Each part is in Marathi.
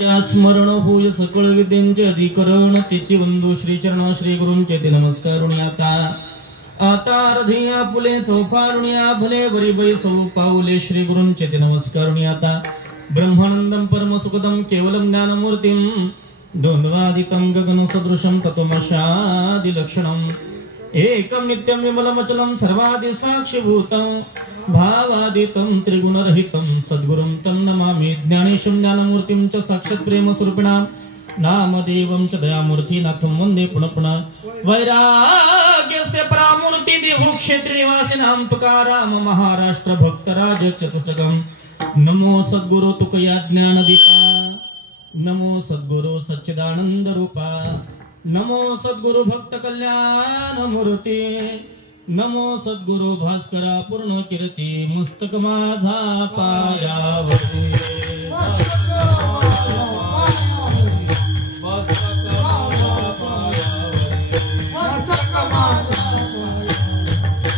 स्मरण होय सकळ विद्यांचे अधिकरण तिची बंधू श्री चरण श्री गुरूंचे ते नमस्कारुणी आता हृदया फुले चौफारुणिया भले बरी बरी सौ पाऊले श्री गुरूंचे ते नमस्कारुणी आता ब्रह्मानंदम परम सुखदम केवलम ज्ञानमूर्तिम द्वंद्वादितं गगन सदृशम तत्वमशादि लक्षणम एकम नित्यम विमलमचलम सर्वादि साक्षीभूतं भावादितं त्रिगुणरहितं सद्गुरुं तं नमामि ज्ञानेशं ज्ञानमूर्तिं च साक्षात् प्रेमस्वरूपिणां नामदेवं च दयामूर्ति नाथं वन्दे पुनः पुनः वैराग्यस्य परामूर्ति देवो क्षेत्रनिवासिनां तुकाराम महाराष्ट्र भक्तराज चतुष्टकं नमो सद्गुरु तुकया ज्ञानदीपा नमो सद्गुरु सच्चिदानंद रूपा नमो सद्गुरु भक्त कल्याण मूर्ती नमो सद्गुरु भास्करा पूर्ण कीर्ती मस्तक माझा पायावरी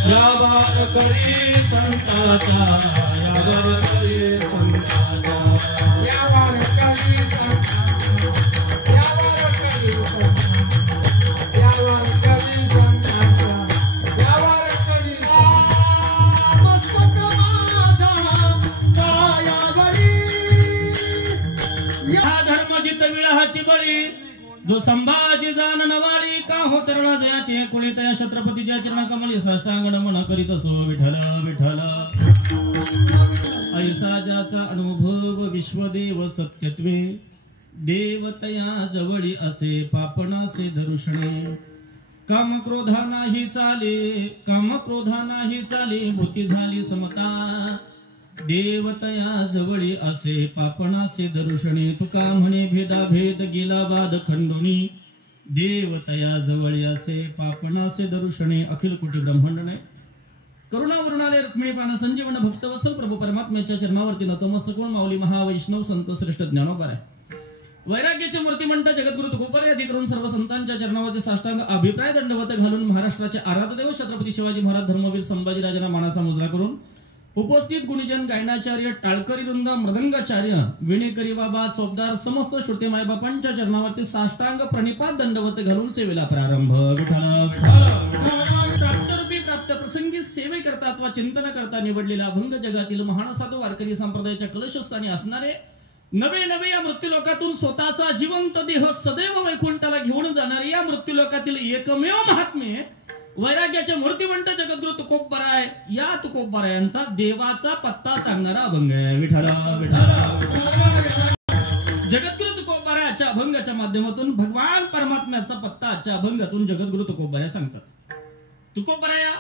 यावर करी संताचा यावर करी संताचा यावर करी संताचा यावर करी संताचा यावर करी संताचा यावर करी मस्तक माझा पायावरी या धर्म जित विळहाची बळी जो संभाजी जान नवाळी का होतरणा जयाचे कुलितया छत्रपतीच्या चरण कमली साष्टांग नमन करीत असो विठ्ठल विठ्ठल ऐसा ज्याचा अनुभव विश्वदेव सत्यत्वे देवतया जवळी असे पापणासे धरुषणे काम क्रोधा नाही चाले भूती झाली समता देवतया जवळी असे पापणासे दर्शने तुका म्हणे भेदाभेद गेला वाद खंडोनी देवतया जवळी असे पापणासे दर्शने अखिल कोटी ब्रह्मांडने करुणा वरुणालय रुक्मिणी पान संजीवन भक्तवत्सल प्रभू परमात्म्याच्या चरणावरती नतमस्तक माऊली महावैष्णव संत श्रेष्ठ ज्ञानोबाराय वैराग्याचे मूर्ती म्हणता जगद्गुरु तुकोबार आदी करून सर्व संतांच्या चरणावरती साष्टांग अभिप्राय दंडवत घालून महाराष्ट्राचे आराध्य देव छत्रपती शिवाजी महाराज धर्मवीर संभाजीराजांना मानाचा मुजरा करून उपस्थित गुणीजन गायनाचार्य टाळकरी वृंद मृदंगाचार्य विणेकरी बाबा चोपदार समस्त श्रोते मायबापांच्या चरणावरती साष्टांग प्रणिपात दंडवत घालून सेवेला प्रारंभ प्राप्तरूपी प्राप्त प्रसंगी सेवे करता अथवा चिंतन करता निवडलेला अभंग जगातील महान साधू वारकरी संप्रदायाच्या कलशस्थानी असणारे नवे नवे या मृत्यूलोकातून स्वतःचा जिवंत देह सदैव वैकुंठाला घेऊन जाणारे या मृत्यूलोकातील एकमेव महात्मे वैराग्याचे मूर्तिमंत जगद्गुरु तुकोबाराय या तुकोबारायांचा देवाचा पत्ता सांगणारा अभंग आहे विठ्ठल जगद्गुरु तुकोबारायाच्या अभंगाच्या माध्यमातून भगवान परमात्म्याचा पत्ता आजच्या अभंगातून जगद्गुरु तुकोबाराय सांगतात तुकोबाराया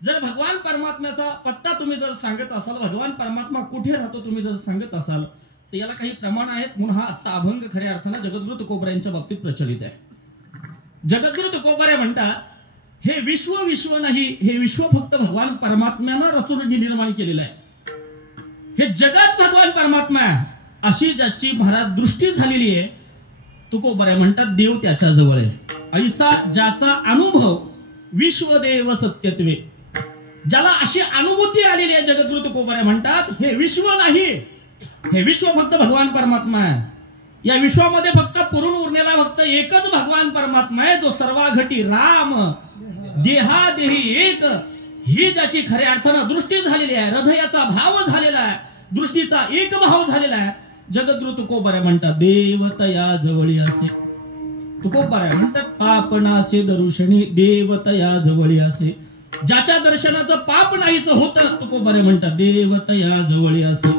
जर भगवान परमात्म्याचा पत्ता तुम्ही जर सांगत असाल भगवान परमात्मा कुठे राहतो तुम्ही जर सांगत असाल तर याला काही प्रमाण आहेत म्हणून हा आजचा अभंग खऱ्या अर्थाने जगद्गुरु तुकोबारायांच्या बाबतीत प्रचलित आहे जगद्गुरु तुकोबाराय म्हणतात हे विश्व नाही हे विश्व फक्त भगवान परमात्म्यानं रचून निर्माण केलेलं आहे हे जगात भगवान परमात्मा अशी ज्याची महाराज दृष्टी झालेली आहे तुकोबाराय म्हणतात देव त्याच्या जवळ आहे ऐसा ज्याचा अनुभव विश्वदेव सत्यत्वे ज्याला अशी अनुभूती आलेली आहे जगद्गुरु तुकोबाराय म्हणतात हे विश्व नाही हे विश्व फक्त भगवान परमात्मा आहे या विश्वामध्ये फक्त पुरून उरलेला फक्त एकच भगवान परमात्मा आहे जो सर्वाघटी राम देहादेही एक ही ज्याची खऱ्या अर्थानं दृष्टी झालेली आहे हृदयाचा भाव झालेला आहे दृष्टीचा एक भाव झालेला आहे जगद्गुरु तुकोबाराय म्हणतात देवतया जवळी असे तुकोबाराय म्हणतात पापनासे दर्शनी देवतया जवळी असे ज्याच्या दर्शनाचं पाप नाहीच होतं तुकोबाराय म्हणतात देवतया जवळी असे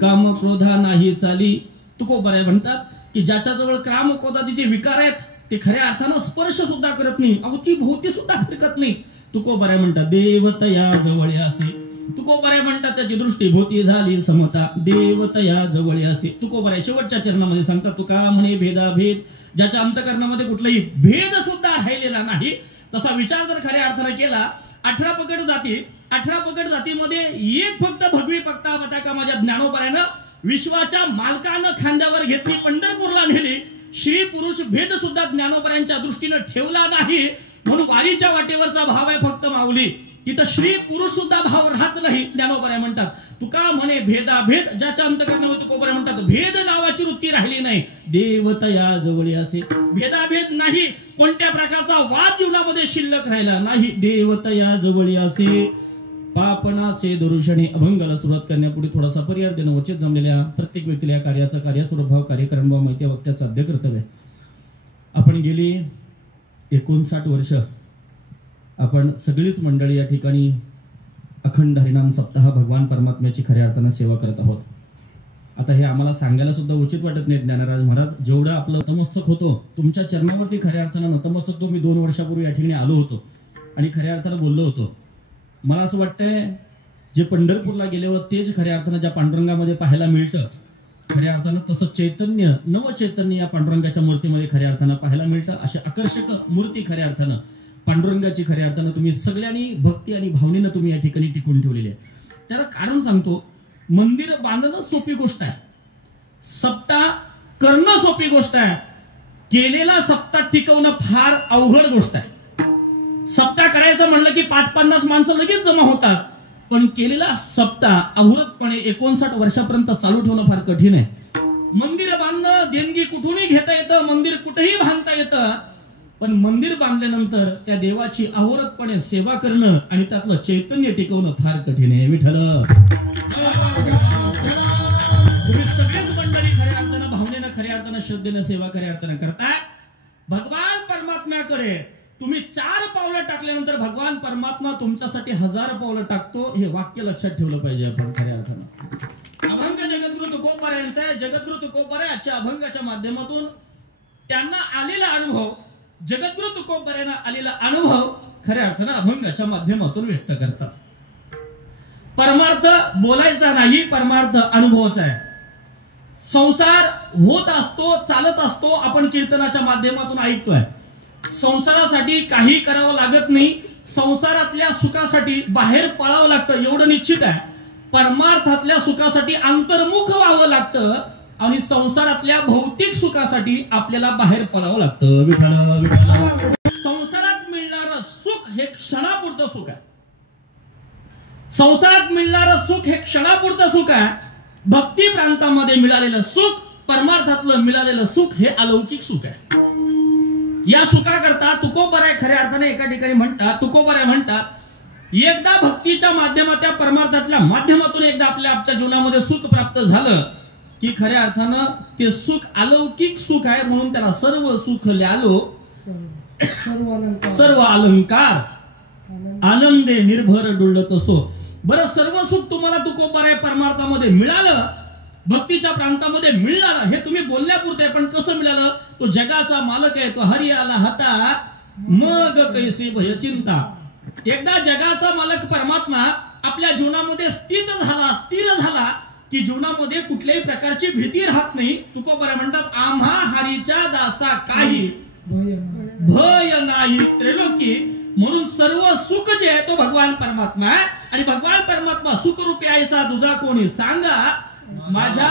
काम क्रोधा नाही चाली तुकोबाराय म्हणतात की ज्याच्या जवळ काम क्रोधाचे विकार आहेत ते खऱ्या अर्थानं स्पर्श सुद्धा करत नाही अवती भोवती सुद्धा फिरकत नाही तुकोबाराय म्हणतात देवतया जवळ असे तुकोबाराय म्हणतात त्याची दृष्टी भोवती झाली समता देवतया जवळ असे तुकोबाराय शेवटच्या चरणामध्ये सांगतात तुका म्हणे भेदाभेद ज्याच्या अंतकरणामध्ये कुठलाही भेद सुद्धा राहिलेला नाही तसा विचार जर खऱ्या अर्थाने केला 18 पगड जातीमध्ये एक फक्त भगवी पक्ता पताका माझ्या ज्ञानोबारायनं विश्वाच्या मालकानं खांद्यावर घेतली पंढरपूरला नेली श्री पुरुष भेद सुद्धा ज्ञानोबारायांच्या दृष्टीने ठेवला नाही म्हणून वारीच्या वाटेवरचा भाव आहे फक्त माऊली तिथं स्त्री पुरुष सुद्धा भाव राहत नाही. ज्ञानोबा म्हणतात तुका म्हणे भेदाभेद ज्याच्या अंतःकरणामध्ये तुकोबा म्हणतात भेद नावाची वृत्ती राहिली नाही. देवतया जवळ असे भेदाभेद नाही, कोणत्या प्रकारचा वाद जीवनामध्ये शिल्लक राहिला नाही. देवतया जवळ असे पापनासे दरुषणे अभंगाला सुरुवात करण्यापूर्वी थोडासा पर्याय देणं उचित जमलेल्या प्रत्येक व्यक्तीला या कार्याचा स्वरूपभाव कार्यकरण भाव माहिती वक्त्याचं अध्य कर्तव्य. आपण गेली 59 वर्ष आपण सगळीच मंडळी या ठिकाणी अखंड हरिनाम सप्ताह भगवान परमात्म्याची खऱ्या अर्थानं सेवा करत आहोत. आता हे आम्हाला सांगायला सुद्धा उचित वाटत नाही. ज्ञानराज महाराज जेवढं आपलं नतमस्तक होतो तुमच्या चरणावरती खऱ्या अर्थानं नतमस्तक तो मी 2 वर्षापूर्वी या ठिकाणी आलो होतो आणि खऱ्या अर्थानं बोललो होतो. मला असं वाटतंय जे पंढरपूरला गेल्यावर तेच खऱ्या अर्थानं ज्या पांडुरंगामध्ये पाहायला मिळतं खऱ्या अर्थानं तसं चैतन्य नवचैतन्य या पांडुरंगाच्या मूर्तीमध्ये खऱ्या अर्थानं पाहायला मिळतं. अशी आकर्षक मूर्ती खऱ्या अर्थानं पांडुरंगाची खऱ्या अर्थानं तुम्ही सगळ्यांनी भक्ती आणि भावनेनं तुम्ही या ठिकाणी टिकून ठेवलेली आहे. त्याला कारण सांगतो, मंदिर बांधणं सोपी गोष्ट आहे, सप्ताह करणं सोपी गोष्ट आहे, केलेला सप्ताह टिकवणं फार अवघड गोष्ट आहे. सप्ताह करायचं म्हणलं की 5-50 माणसं लगेच जमा होतात, पण केलेला सप्ताह अवघडपणे 59 वर्षापर्यंत चालू ठेवणं फार कठीण आहे. मंदिर बांधणं देणगी कुठूनही घेता येतं, मंदिर कुठेही बांधता येतं, पण मंदिर बांधल्यानंतर त्या देवाची अहोरतपणे सेवा करणं आणि त्यातलं चैतन्य टिकवणं फार कठीण आहे. विठ्ठल तुम्ही सगळेच मंडळी खऱ्या अर्थानं भावनेनं खऱ्या अर्थानं श्रद्धेनं सेवा खऱ्या अर्थानं करताय. भगवान परमात्म्याकडे तुम्ही 4 पावलं टाकल्यानंतर भगवान परमात्मा तुमच्यासाठी 1000 पावलं टाकतो. हे वाक्य लक्षात ठेवलं पाहिजे आपण खऱ्या अर्थानं. अभंग जगद्गुरु तुकोबा यांचा जगद्गुरु तुकोबा आजच्या अभंगाच्या माध्यमातून त्यांना आलेला अनुभव, जगद्गुरु तुकोबा यांना आलेला अनुभव खऱ्या अर्थानं अभंगाच्या माध्यमातून व्यक्त करतात. परमार्थ बोलायचा नाही, परमार्थ अनुभवाचा आहे. संसार होत असतो, चालत असतो, आपण कीर्तनाच्या माध्यमातून ऐकतोय. संसारासाठी काही करावं लागत नाही, संसारातल्या सुखासाठी बाहेर पळावं लागतं एवढं निश्चित आहे. परमार्थातल्या सुखासाठी अंतर्मुख व्हावं लागतं आणि संसारातल्या भौतिक सुखासाठी आपल्याला बाहेर पळावं लागतं. संसारात मिळणारं सुख हे क्षणापुरतं सुख आहे. संसारात मिळणारं सुख हे क्षणापुरतं सुख आहे. भक्ती प्रांतामध्ये मिळालेलं सुख, परमार्थातलं मिळालेलं सुख हे अलौकिक सुख आहे. या सुखाकरता तुकोबराय खऱ्या अर्थाने एका ठिकाणी म्हणतात, तुकोबराय म्हणतात एकदा भक्तीच्या माध्यमात परमार्थातल्या माध्यमातून एकदा आपल्या जीवनामध्ये सुख प्राप्त झालं की खऱ्या अर्थानं ते सुख अलौकिक सुख आहे. म्हणून त्याला सर्व सुख ल्यालो सर्व अलंकार आनंदे निर्भर डुलत असो. बरं, सर्व सुख तुम्हाला तुकोबराय परमार्थामध्ये मिळालं, भक्तीच्या प्रांतामध्ये मिळणार, हे तुम्ही बोलण्यापुरते, पण कसं मिळालं? तो जगाचा मालक आहे, तो हरी आला हाता मग कैसी भय चिंता. एकदा जगाचा मालक परमात्मा आपल्या जीवनामध्ये स्थिर झाला की जीवनामध्ये कुठल्याही प्रकारची भीती राहत नाही. तुकोबराय म्हणतात आम्हा हरीच्या दासा काही भय नाही त्रैलोकी. म्हणून सर्व सुख जे आहे तो भगवान परमात्मा आहे आणि भगवान परमात्मा सुखरूपी ऐसा तुझा कोणी सांगा माझ्या.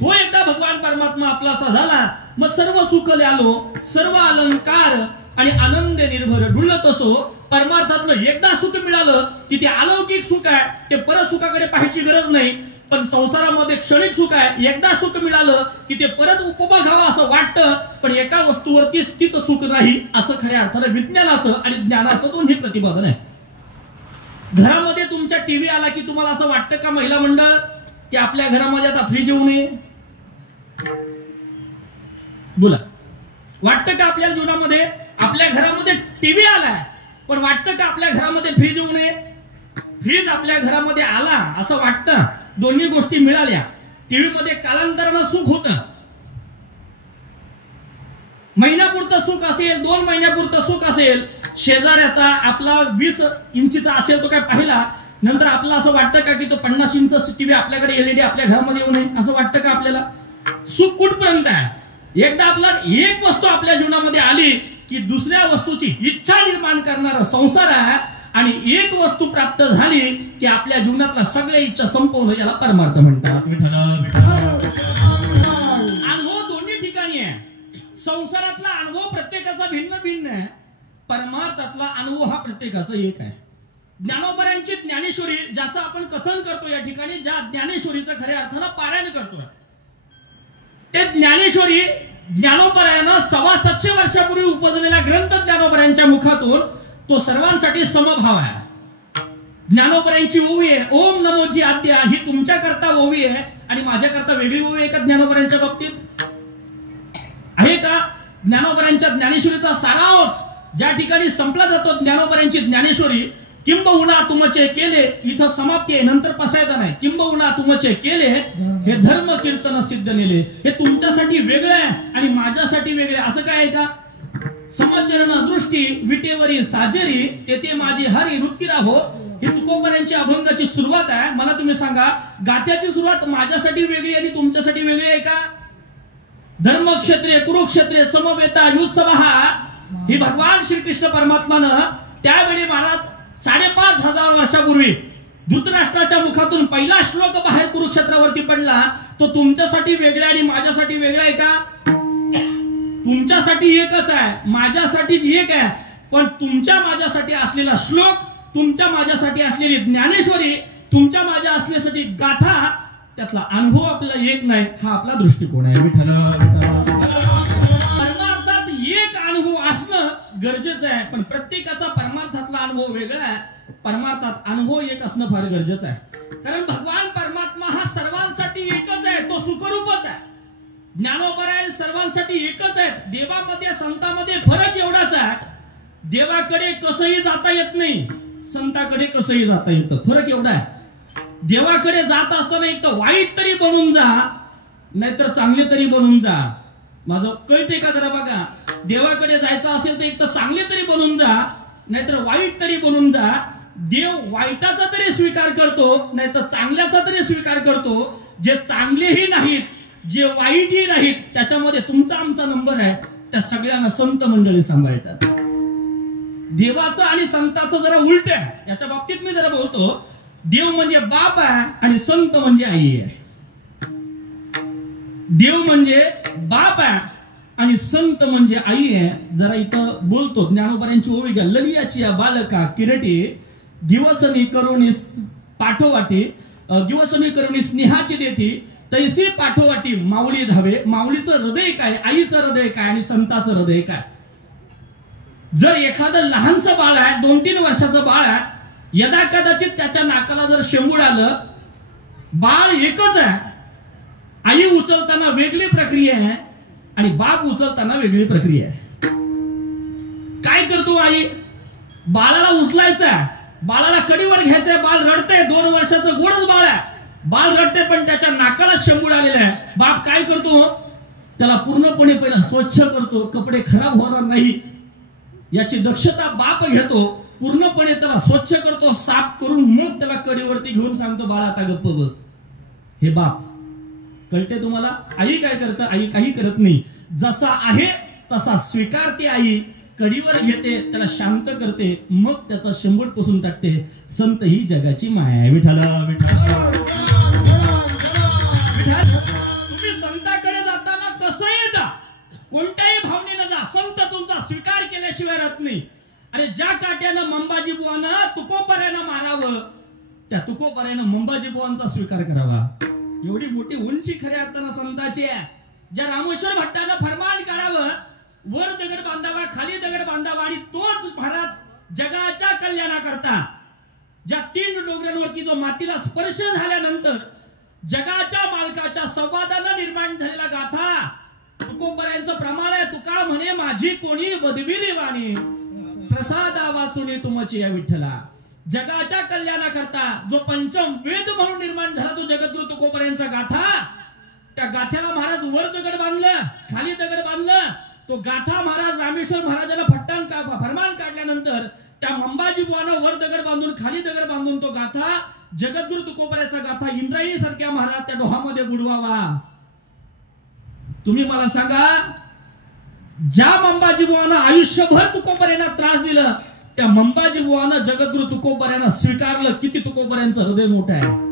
हो, एकदा भगवान परमात्मा आपलासा झाला मग सर्व सुख ल्यालो सर्व अलंकार आणि आनंद निर्भर डुलत असो. परमार्थातलं एकदा सुख मिळालं की ते अलौकिक सुख आहे, ते परत सुखाकडे पाहायची गरज नाही. पण संसारामध्ये क्षणिक सुख आहे, एकदा सुख मिळालं की ते परत उपभोगावं असं वाटतं, पण एका वस्तूवरती स्थित सुख नाही. असं खऱ्या अर्थानं विज्ञानाचं आणि ज्ञानाचं दोन्ही प्रतिपादन आहे. घरामध्ये तुमच्या टीव्ही आला की तुम्हाला असं वाटतं का महिला मंडळ की आपल्या घरामध्ये आता फ्रीज येऊ नये? बोला, वाटतं का आपल्या जीवनामध्ये आपल्या घरामध्ये टीव्ही आलाय पण वाटतं का आपल्या घरामध्ये फ्रीज येऊ नये? फ्रीज आपल्या घरामध्ये आला असं वाटतं, दोन्ही गोष्टी मिळाल्या. टीव्ही मध्ये कालांतरानं सुख होतं, महिन्यापुरतं सुख असेल, 2 महिन्यापुरतं सुख असेल. शेजाऱ्याचा आपला 20 इंचीचा असेल तो काय पाहिला, नंतर आपलं असं वाटतं का की तो 50 इंच टीव्ही आपल्याकडे एलईडी आपल्या घरामध्ये येऊ नये असं वाटतं का आपल्याला? सुख कुठपर्यंत आहे? एकदा आपला एक वस्तू आपल्या जीवनामध्ये आली की दुसऱ्या वस्तूची इच्छा निर्माण करणारा संसार आहे आणि एक वस्तू प्राप्त झाली की आपल्या जीवनातल्या सगळ्या इच्छा संपवणं याला परमार्थ म्हणतात. अनुभव दोन्ही ठिकाणी आहे. संसारातला अनुभव प्रत्येकाचा भिन्न भिन्न आहे, परमार्थातला अनुभव हा प्रत्येकाचा एक आहे. ज्ञानोबऱ्यांची ज्ञानेश्वरी ज्याचं आपण कथन करतो या ठिकाणी, ज्या ज्ञानेश्वरीचं खऱ्या अर्थानं पारायण करतोय, ते ज्ञानेश्वरी ज्ञानोबरायानं 725 वर्षापूर्वी उपजलेला ग्रंथ ज्ञानोबरायांच्या मुखातून तो सर्वांसाठी समभाव आहे. ज्ञानोबरायांची ओवी आहे, ओम नमोची आद्या, ही तुमच्याकरता ओवी आहे आणि माझ्याकरता वेगळी ओवी आहे का ज्ञानोबरायांच्या बाबतीत? आहे का? ज्ञानोबरायांच्या ज्ञानेश्वरीचा सारांश ज्या ठिकाणी संपला जातो, ज्ञानोबरायांची ज्ञानेश्वरी, किंबहुना तुमचे केले, इथं समाप्ती आहे, नंतर पसायदा नाही. किंबहुना तुमचे केले हे धर्म कीर्तन सिद्ध नेले, हे तुमच्यासाठी वेगळं आहे आणि माझ्यासाठी वेगळे, असं काय आहे का? समचरण दृष्टी विटेवरी साजेरी, तेथे माझी हरी रुक्किरा हो, ही तुकोबऱ्यांच्या अभंगाची सुरुवात आहे. मला तुम्ही सांगा, गाथ्याची सुरुवात माझ्यासाठी वेगळी आणि तुमच्यासाठी वेगळी आहे का? धर्मक्षेत्रे कुरुक्षेत्रे समवेता युत्सवहा, ही भगवान श्रीकृष्ण परमात्मानं त्यावेळी महाराज 5,500 वर्षापूर्वी धृतराष्ट्राच्या मुखातून पहिला श्लोक बाहेर कुरुक्षेत्रावरती पडला, तो तुमच्यासाठी वेगळा आणि माझ्यासाठी वेगळा आहे का? तुमच्यासाठी एकच आहे, माझ्यासाठीच एक आहे, पण तुमच्या माझ्यासाठी असलेला श्लोक, तुमच्या माझ्यासाठी असलेली ज्ञानेश्वरी, तुमच्या माझ्या असण्यासाठी गाथा, त्यातला अनुभव आपला एक नाही, हा आपला दृष्टिकोन आहे. परमार्थात एक अनुभव असणं गरजेचं आहे, पण प्रत्येकाचा परमार्थातला अनुभव वेगळा आहे. परमार्थात अनुभव एक असणं फार गरजेचं आहे, कारण भगवान परमात्मा हा सर्वांसाठी एकच आहे, तो सुखरूपच आहे. ज्ञानोबराय सर्वांसाठी एकच आहे. देवामध्ये संतांमध्ये फरक एवढाच आहे, देवाकडे कसंही जाता येत नाही, संताकडे कसंही जाता येतं, फरक एवढा आहे. देवाकडे जात असताना एक तर वाईट तरी बनून जा, नाहीतर चांगले तरी बनून जा. माझं कळते का जरा बघा, देवाकडे जायचं असेल तर एक तर चांगले तरी बनून जा, नाहीतर वाईट तरी बनून जा. देव वाईटाचा तरी स्वीकार करतो, नाहीतर चांगल्याचा तरी स्वीकार करतो. जे चांगलेही नाहीत, जे वाईटही नाहीत, त्याच्यामध्ये तुमचा आमचा नंबर आहे. त्या सगळ्यांना संत मंडळी सांभाळतात. देवाचं आणि संताचं जरा उलट आहे. याच्या बाबतीत मी जरा बोलतो, देव म्हणजे बाप आहे आणि संत म्हणजे आई आहे. देव म्हणजे बाप आहे आणि संत म्हणजे आई आहे. जरा इथं बोलतो, ज्ञानोबरायांची ओवी घ्या. ललियाची या बालका किरटी, दिवसनी करुणी पाठोवाटी, दिवसनी करुणी स्नेहाची देठी, तैसी पाठोवाटी माऊली धावे. माऊलीचं हृदय काय, आईचं हृदय काय आणि संताचं हृदय काय? जर एखादं लहानसं बाळ आहे, 2-3 वर्षाचं बाळ आहे, यदा कदाचित त्याच्या नाकाला जर शेंबूड आलं, बाळ एकच आहे, आई उचलताना वेगळी प्रक्रिया आहे आणि बाप उचलताना वेगळी प्रक्रिया आहे. काय करतो आई? बाळाला उचलायचं आहे, बाळाला कडीवर घ्यायचंय, बाळ रडतंय, 2 वर्षाचं गोडच बाळ आहे, बाळ रडते पण त्याच्या नाकाला शेंबूड आलेला आहे. बाप काय करतो? त्याला पूर्णपणे पहिला स्वच्छ करतो, कपडे खराब होणार नाही याची दक्षता बाप घेतो. पूर्णपणे त्याला स्वच्छ करतो, साफ करून मग त्याला कडीवरती घेऊन सांगतो, बाळा आता गप्प बस. हे बाप. कळते तुम्हाला? आई काय करतं? आई काही करत नाही, जसा आहे तसा स्वीकारते आई, कडीवर घेते, त्याला शांत करते, मग त्याचा शेंबूड पुसून टाकते. संत ही जगाची माया आहे. विठाला विठाला. तुम्ही संताकडे जाताना कसंही जा, कोणत्याही भावनेनं जा, संत तुमचा स्वीकार केल्याशिवाय राहत नाही. आणि ज्या काट्यानं मंबाजी बुवानं तुकोबऱ्यानं मारावं, त्या तुकोबऱ्यानं मंबाजी बुवांचा स्वीकार करावा. एवढी मोठी उंची खऱ्या अर्थानं संताची आहे. ज्या रामेश्वर भट्टानं फरमान काढावं, वर दगड बांधावा, खाली दगड बांधावा, आणि तोच महाराज जगाच्या कल्याणाकरता ज्या 3 डोंगरांवरती जो मातीला स्पर्श झाल्यानंतर जगाच्या मालकाच्या संवादानं निर्माण झालेला गाथा तुकोबऱ्यांचं प्रमाण आहे. तुका म्हणे माझी कोणी बदबिली वाणी, प्रसादा वाचुनी तुमची या विठ्ठला. जगाच्या कल्याणाकरता जो पंचम वेद म्हणून निर्माण झाला तो जगद्गुरु तुकोबऱ्यांचा गाथा. त्या गाथ्याला महाराज वर दगड बांधलं, खाली दगड बांधलं. तो गाथा महाराज रामेश्वर महाराजाला फरमान काढल्यानंतर त्या मंबाजी बुवानं वर दगड बांधून, खाली दगड बांधून तो गाथा, जगद्गुरु तुकोबऱ्याचा गाथा इंद्रायणी सारख्या महाराज त्या डोहामध्ये बुडवावा. तुम्ही मला सांगा, ज्या मंबाजी बुवानं आयुष्यभर तुकोबऱ्यांना त्रास दिला, त्या मंबाजी बुवानं जगद्गुरु तुकोबऱ्यांना स्वीकारलं. किती तुकोबऱ्यांचं हृदय मोठं आहे,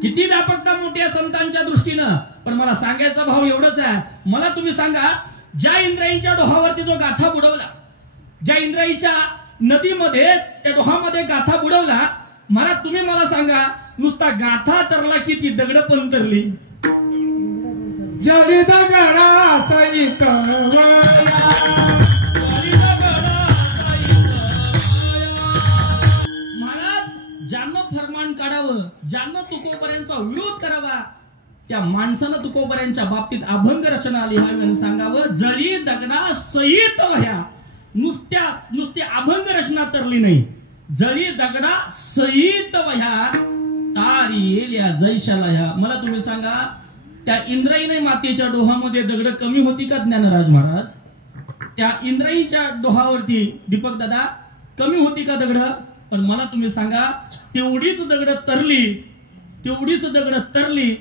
किती व्यापकता मोठी आहे संतांच्या दृष्टीनं. पण मला सांगायचा भाव एवढंच आहे, मला तुम्ही सांगा, ज्या इंद्रायणीच्या डोहावरती जो गाथा बुडवला, ज्या इंद्रायणीच्या नदीमध्ये त्या डोहामध्ये गाथा बुडवला. महाराज तुम्ही मला सांगा, नुसता गाथा तरला की ती दगड पण तरली? जली दगडा सहित महाराज ज्यानं फरमान काढावं, ज्यानं तुकोबऱ्यांचा विरोध करावा, त्या माणसानं तुकोबऱ्यांच्या बाबतीत अभंग रचना लिहावी आणि सांगावं, जळी दगडा सहित वह्या. नुसती अभंग रचना तरली नाही, जळी दगडा सहित वह्या तारी येईल या जैशाला ह्या. मला तुम्ही सांगा, त्या इंद्रायणी मातेच्या डोहामध्ये दगड कमी होती का ज्ञानराज महाराज? त्या इंद्रायणीच्या डोहावरती दीपक दादा कमी होती का दगड? पण मला तुम्ही सांगा, तेवढीच दगड तरली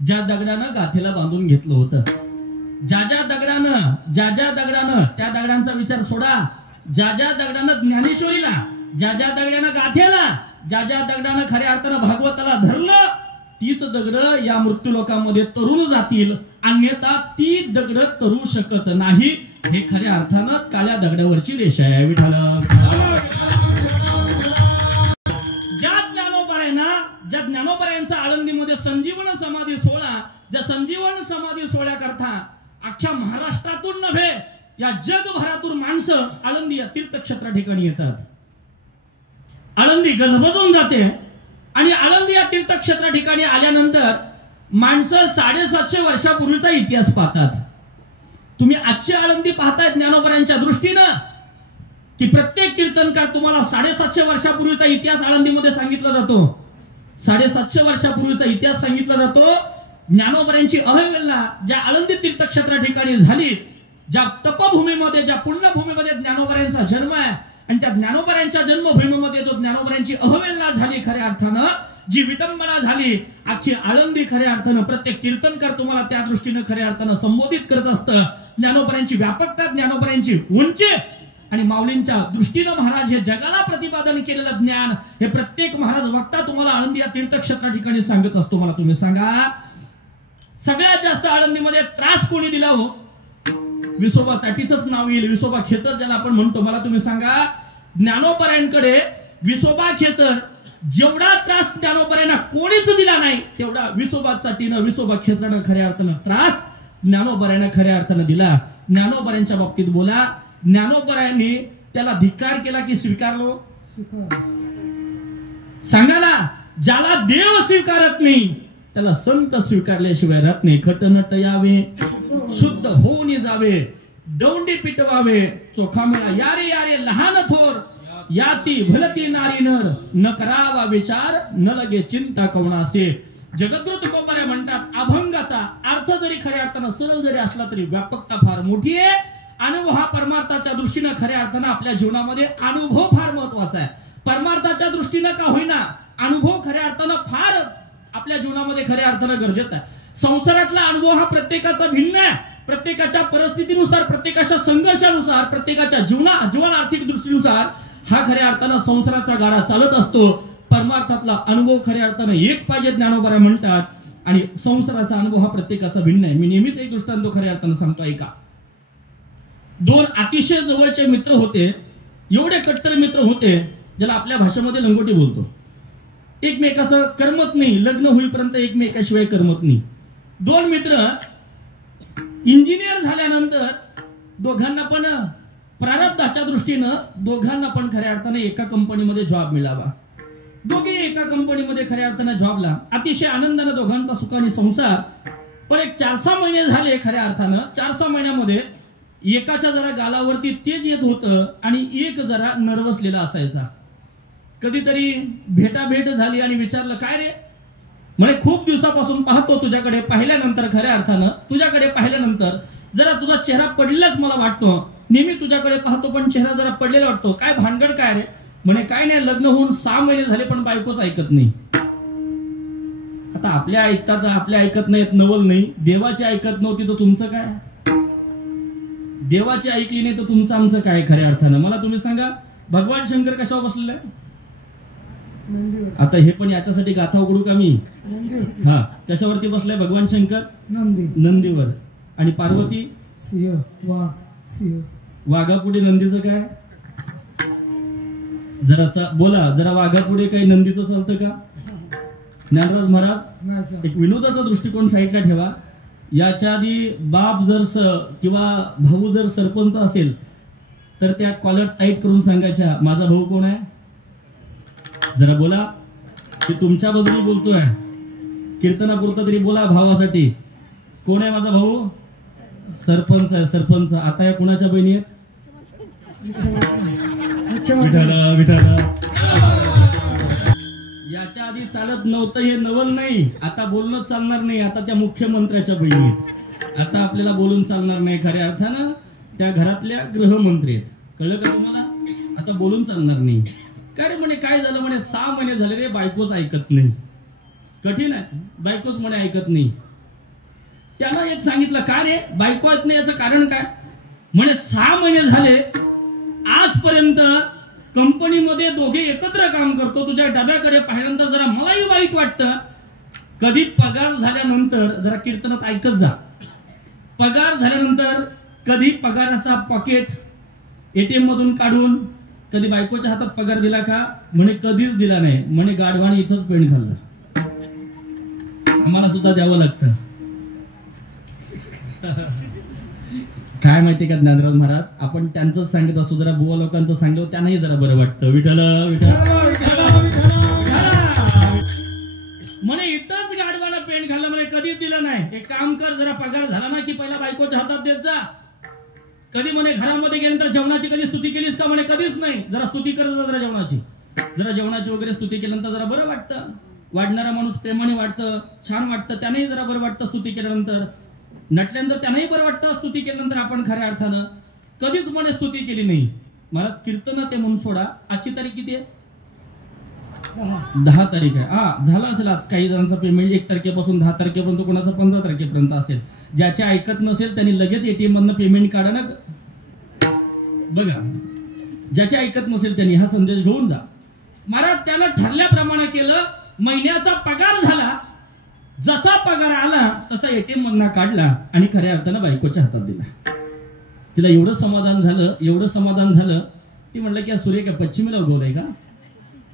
ज्या दगडानं गाथेला बांधून घेतलं होतं. ज्या दगडानं त्या दगडांचा विचार सोडा, ज्या दगडानं ज्ञानेश्वरीला, ज्या दगडानं गाथेला, ज्या दगडानं खऱ्या अर्थानं भागवताला धरलं, तीच दगड या मृत्यू लोकांमध्ये तरुण जातील, अन्यथा ती दगड तरू शकत नाही. हे खऱ्या अर्थानं काळ्या दगडावरची रेषा आहे. विठाल ज्या ज्ञानोबरायांचा आळंदीमध्ये संजीवन समाधी सोहळा, ज्या संजीवन समाधी सोहळ्याकरता अख्ख्या महाराष्ट्रातून नव्हे, या जगभरातून माणसं आळंदी या तीर्थक्षेत्रा ठिकाणी येतात. आळंदी गजबजून जाते आणि आळंदी या तीर्थक्षेत्रा ठिकाणी आल्यानंतर माणसं 750 वर्षापूर्वीचा इतिहास पाहतात. तुम्ही आजची आळंदी पाहताय ज्ञानोबरांच्या दृष्टीनं, की प्रत्येक कीर्तनकार तुम्हाला 750 वर्षापूर्वीचा इतिहास आळंदीमध्ये सांगितला जातो. 750 वर्षापूर्वीचा इतिहास सांगितला जातो. ज्ञानोबरांची अहवेलना ज्या आळंदी तीर्थक्षेत्रा ठिकाणी झाली, ज्या तपभूमीमध्ये, ज्या पुण्यभूमीमध्ये ज्ञानोबरांचा जन्म आहे, आणि त्या ज्ञानोबरांच्या जन्मभूमीमध्ये जो ज्ञानोबरांची अहवेलना झाली, खऱ्या अर्थानं जी विटंबना झाली, अख्खी आळंदी खऱ्या अर्थानं प्रत्येक कीर्तनकार तुम्हाला त्या दृष्टीनं खऱ्या अर्थानं संबोधित करत असतं. ज्ञानोबरांची व्यापकता, ज्ञानोबरांची उंची आणि माऊलींच्या दृष्टीनं महाराज हे जगाला प्रतिपादन केलेलं ज्ञान हे प्रत्येक महाराज वक्ता तुम्हाला आळंदी या तीर्थक्षेत्रा ठिकाणी सांगत असतो. मला तुम्ही सांगा, सगळ्यात जास्त आळंदीमध्ये त्रास कोणी दिला हो? विसोबा चाटीच नाव येईल, विसोबा खेचर ज्याला आपण म्हणतो. मला तुम्ही सांगा, ज्ञानोबरांकडे विसोबा खेचर जेवढा त्रास ज्ञानोबरांना कोणीच दिला नाही, तेवढा विसोबा चाटीनं, विसोबा खेचरनं खऱ्या अर्थानं त्रास ज्ञानोबरांना खऱ्या अर्थानं दिला. ज्ञानोबरांच्या बाबतीत बोला, ज्ञानोबरांनी त्याला धिक्कार केला की स्वीकारलो? सांगा ना. ज्याला देव स्वीकारत नाही त्याला संत स्वीकारल्याशिवाय राहत नाही. खटनट यावे, शुद्ध होऊन जावे, दौंडी पिटवावे, चोखा मिळा यारे यारे लहान थोर, याती भलती नारी नर, न करावा विचार, न लगे चिंता कवणासे. जगद्गुरु तुकोबरे म्हणतात, अभंगाचा अर्थ जरी खऱ्या अर्थानं सरळ जरी असला तरी व्यापकता फार मोठी आहे. अनुभव हा परमार्थाच्या दृष्टीनं खऱ्या अर्थानं आपल्या जीवनामध्ये अनुभव फार महत्वाचा आहे. परमार्थाच्या दृष्टीनं का होईना, अनुभव खऱ्या अर्थानं फार आपल्या जीवनामध्ये खऱ्या अर्थानं गरजेचा आहे. संसारातला अनुभव हा प्रत्येकाचा भिन्न आहे. प्रत्येकाच्या परिस्थितीनुसार, प्रत्येकाच्या संघर्षानुसार, प्रत्येकाच्या जीवन आर्थिक दृष्टीनुसार हा खऱ्या अर्थानं संसाराचा गाडा चालत असतो. परमार्थातला अनुभव खऱ्या अर्थानं एक पाहिजे ज्ञानोबा म्हणतात, आणि संसाराचा अनुभव हा प्रत्येकाचा भिन्न आहे. मी नेहमीच एक दृष्टांत खऱ्या अर्थानं सांगतो, ऐका. दोन अतिशय जवळचे मित्र होते, एवढे कट्टर मित्र होते, ज्याला आपल्या भाषेमध्ये लंगोटी बोलतो. एकमेकाचं करमत नाही, लग्न होईपर्यंत एकमेकाशिवाय करमत नाही. दोन मित्र इंजिनियर झाल्यानंतर दोघांना पण प्रारब्धाच्या दृष्टीनं दोघांना पण खऱ्या अर्थाने एका कंपनीमध्ये जॉब मिळावा. दोघे एका कंपनीमध्ये खऱ्या अर्थाने जॉबला, अतिशय आनंदाने दोघांचा सुखाने संसार. पण एक 4-6 महिने झाले खऱ्या अर्थानं. 4-6 महिन्यामध्ये एकाच्या जरा गालावरती तेज येत होतं आणि एक जरा नर्वसलेला असायचा. कधीतरी भेटाभेट झाली आणि विचारलं, काय रे? म्हणे, खूप दिवसापासून पाहतो तुझ्याकडे, पाहिल्यानंतर खऱ्या अर्थानं तुझ्याकडे पाहिल्यानंतर जरा तुझा चेहरा पडलेलाच मला वाटतो. नेहमी तुझ्याकडे पाहतो पण चेहरा जरा पडलेला वाटतो, काय भानगड काय रे? म्हणे, काय नाही, लग्न होऊन 6 महिने झाले पण बायकोच ऐकत नाही. आता आपल्या ऐकतात, आपल्या ऐकत नाहीत, नवल नाही. देवाची ऐकत नव्हती तर तुमचं काय? देवाची ऐकली नाही तर तुमचं आमचं काय खऱ्या अर्थानं? मला तुम्ही सांगा, भगवान शंकर कशावर बसलेला आहे? आता हे पण याच्यासाठी गाथा उघडू का मी? हा, कशावरती बसलाय भगवान शंकर? नंदीवर. आणि पार्वती सिंह. वाघापुढे नंदीचं काय? जरा बोला, जरा वाघापुढे काही नंदीचं चालतं का? ज्ञानराज महाराज, एक विनोदाचा दृष्टिकोन साईडला ठेवा. याच्या आधी बाप जर किंवा भाऊ जर सरपंच असेल तर त्या कॉलर टाईट करून सांगायच्या, माझा भाऊ कोण आहे? जरा बोला, की तुमच्या बाजूने बोलतोय, कीर्तनापुरता तरी बोला भावासाठी. कोण आहे माझा भाऊ? सरपंच आहे, सरपंच. आता या कुणाच्या बहिणी आहेत? विठाला विठाला. याच्या आधी चालत नव्हतं हे नवल नाही, आता बोलणं चालणार नाही. आता त्या मुख्यमंत्र्याच्या बहिणी आहेत. आता आपल्याला बोलून चालणार नाही, खऱ्या अर्थानं त्या घरातल्या गृहमंत्री आहेत. कळलं का तुम्हाला? आता बोलून चालणार नाही. काय रे म्हणे, काय झालं म्हणे, 6 महिने झाले रे बायकोच ऐकत नाही. कठीण आहे, बायकोच म्हणे ऐकत नाही. त्याला एक सांगितलं, का रे बायको ऐकत नाही, याचं कारण काय? म्हणे 6 महिने झाले आजपर्यंत कंपनीमध्ये दोघे एकत्र काम करतो, तुझ्या डब्याकडे पाहिल्यानंतर जरा मलाही वाईट वाटतं. कधी पगार झाल्यानंतर, जरा कीर्तनात ऐकत जा, पगार झाल्यानंतर कधी पगाराचा पॉकेट एटीएम मधून काढून कधी बायकोच्या हातात पगार दिला का? म्हणे कधीच दिला नाही. म्हणे गाढवाने इथंच पेंड खाल्लं. आम्हाला सुद्धा द्यावं लागतं. काय माहिती का ज्ञानराज महाराज, आपण त्यांचंच सांगत असतो, जरा बुवा लोकांचं सांगतो त्यांनाही जरा बरं वाटतं. विठ्ठल म्हणे इथंच गाढवानं पेंड खाल्लं, म्हणे कधीच दिलं नाही. एक काम कर, जरा पगार झाला ना की पहिला बायकोच्या हातात देत जा. कधी म्हणे घरामध्ये गेल्यानंतर जेवणाची कधी स्तुती केलीस का? म्हणे कधीच नाही. जरा स्तुती करत जा, जरा जेवणाची, जरा जेवणाची वगैरे स्तुती केल्यानंतर जरा बरं वाटतं. वाढणारा माणूस प्रेमाने वाटतं, छान वाटतं, त्यानेही जरा बरं वाटतं स्तुती केल्यानंतर. नटल्यानंतर त्यांनाही बरं वाटतं स्तुती केल्यानंतर. आपण खऱ्या अर्थानं कधीच म्हणे स्तुती केली नाही. महाराज कीर्तन ते म्हणून सोडा. आजची तारीख किती आहे? 10 तारीख आहे. हा, झालं असेल आज काही जणांचं पेमेंट 1 तारखेपासून 10 तारखेपर्यंत, कोणाचं 15 तारखेपर्यंत असेल. ज्याच्या ऐकत नसेल त्यांनी लगेच एटीएम मधनं पेमेंट काढा ना. बघा, ज्याच्या ऐकत नसेल त्यांनी हा संदेश घेऊन जा. महाराज त्यानं ठरल्याप्रमाणे केलं. महिन्याचा पगार झाला, जसा पगार आला तसा एटीएम मधनं काढला आणि खऱ्या अर्थानं बायकोच्या हातात दिला. तिला एवढं समाधान झालं, एवढं समाधान झालं, ती म्हणलं की सूर्य काय पश्चिमेला उगवलाय का?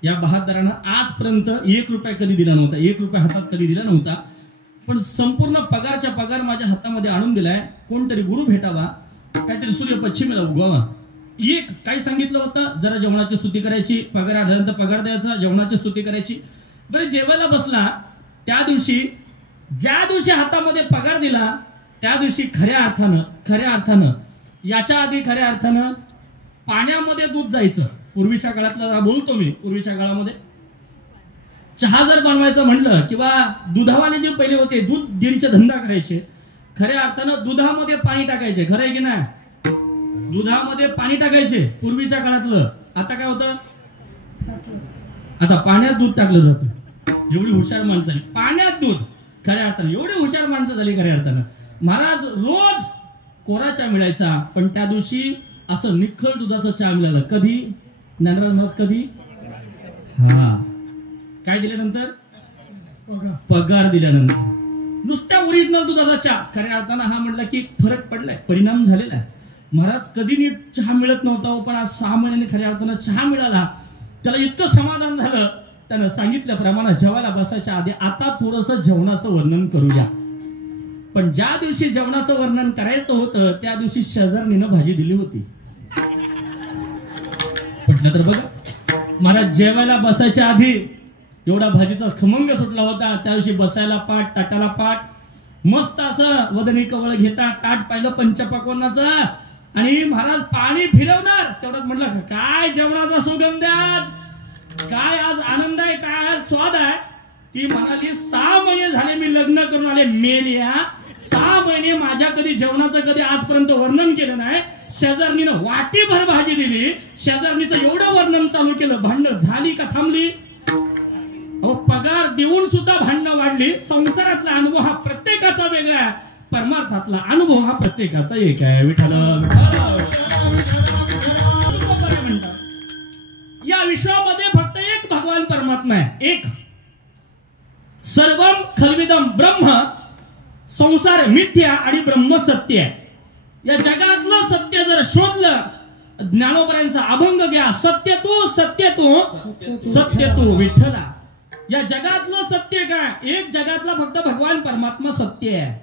या बहादरानं आजपर्यंत 1 रुपया कधी दिला नव्हता, 1 रुपया हातात कधी दिला नव्हता, पण संपूर्ण पगारच्या पगार माझ्या हातामध्ये आणून दिलाय. कोणतरी गुरु भेटावा, काहीतरी सूर्य पश्चिमेला उगवावा. एक काय सांगितलं होतं, जरा जेवणाची स्तुती करायची, पगार आल्यानंतर पगार द्यायचा, जेवणाची स्तुती करायची. बरं, जेवायला बसला त्या दिवशी, ज्या दिवशी हातामध्ये पगार दिला त्या दिवशी खऱ्या अर्थानं याच्या आधी खऱ्या अर्थानं पाण्यामध्ये दूध जायचं. पूर्वीच्या काळातला बोलतो मी, पूर्वीच्या काळामध्ये चहा जर बनवायचं म्हणलं किंवा दुधावाले जे पहिले होते, दूध डेअरीचा धंदा करायचे, खऱ्या अर्थानं दुधामध्ये पाणी टाकायचे. खरं आहे की नाही? दुधामध्ये पाणी टाकायचे पूर्वीच्या काळातलं. आता काय होतं? आता पाण्यात दूध टाकलं जातं. एवढी हुशार माणसं झाली, पाण्यात दूध. खऱ्या अर्थानं एवढी हुशार माणसं झाली खऱ्या अर्थानं. महाराज रोज कोरा चहा मिळायचा, पण त्या दिवशी असं निखळ दुधाचा चहा मिळाला. कधी ज्ञानराज महाराज? कधी? हा, काय दिल्यानंतर? पगार दिल्यानंतर. नुसत्या ओरिजिनल दुधाचा चहा. खऱ्या अर्थानं हा म्हटला की फरक पडलाय, परिणाम झालेला आहे. महाराज कधी नीट चहा मिळत नव्हता, पण आज 6 महिन्याने खऱ्या अर्थानं चहा मिळाला. त्याला इतकं समाधान झालं. त्यानं सांगितल्याप्रमाणे जेवायला बसायच्या आधी आता थोडंसं जेवणाचं वर्णन करूया. पण ज्या दिवशी जेवणाचं वर्णन करायचं होतं त्या दिवशी शेजारणीनं भाजी दिली होती. म्हटलं तर बघा, महाराज जेवायला बसायच्या आधी एवढा भाजीचा खमंग सुटला होता. त्या दिवशी बसायला पाठ, ताटाला पाठ, मस्त असं वदनी कवळ घेता, ताट पाहिलं पंचपक्वान्नाचं, आणि महाराज पाणी फिरवणार तेवढ्यात म्हटलं, काय जेवणाचा सुगंध आज, काय आज आनंद आहे, काय आज स्वाद आहे. ती म्हणाली, 6 महिने झाले मी लग्न करून आले मेल्या, 6 महिने माझ्या कधी जेवणाचं कधी आजपर्यंत वर्णन केलं नाही. शेजारणीनं वाटीभर भाजी दिली, शेजारणीचं एवढं वर्णन चालू केलं, भांडणं झाली का थांबली? अहो, पगार देऊन सुद्धा भांडणं वाढली. संसारातला अनुभव हा प्रत्येकाचा वेगळा आहे, परमार्थातला अनुभव हा प्रत्येकाचा एक आहे. विठ्ठल या विश्वामध्ये फक्त एक भगवान परमात्मा आहे, एक. सर्वम खल्विदम ब्रह्म, संसार मिथ्या आणि ब्रह्म सत्य आहे. या जगातलं सत्य जर शोधलं ज्ञानोबरांचा अभंग घ्या. सत्य तू सत्य तू सत्य तू विठ्ठला. या जगातलं सत्य काय? एक जगातला फक्त भगवान परमात्मा सत्य आहे.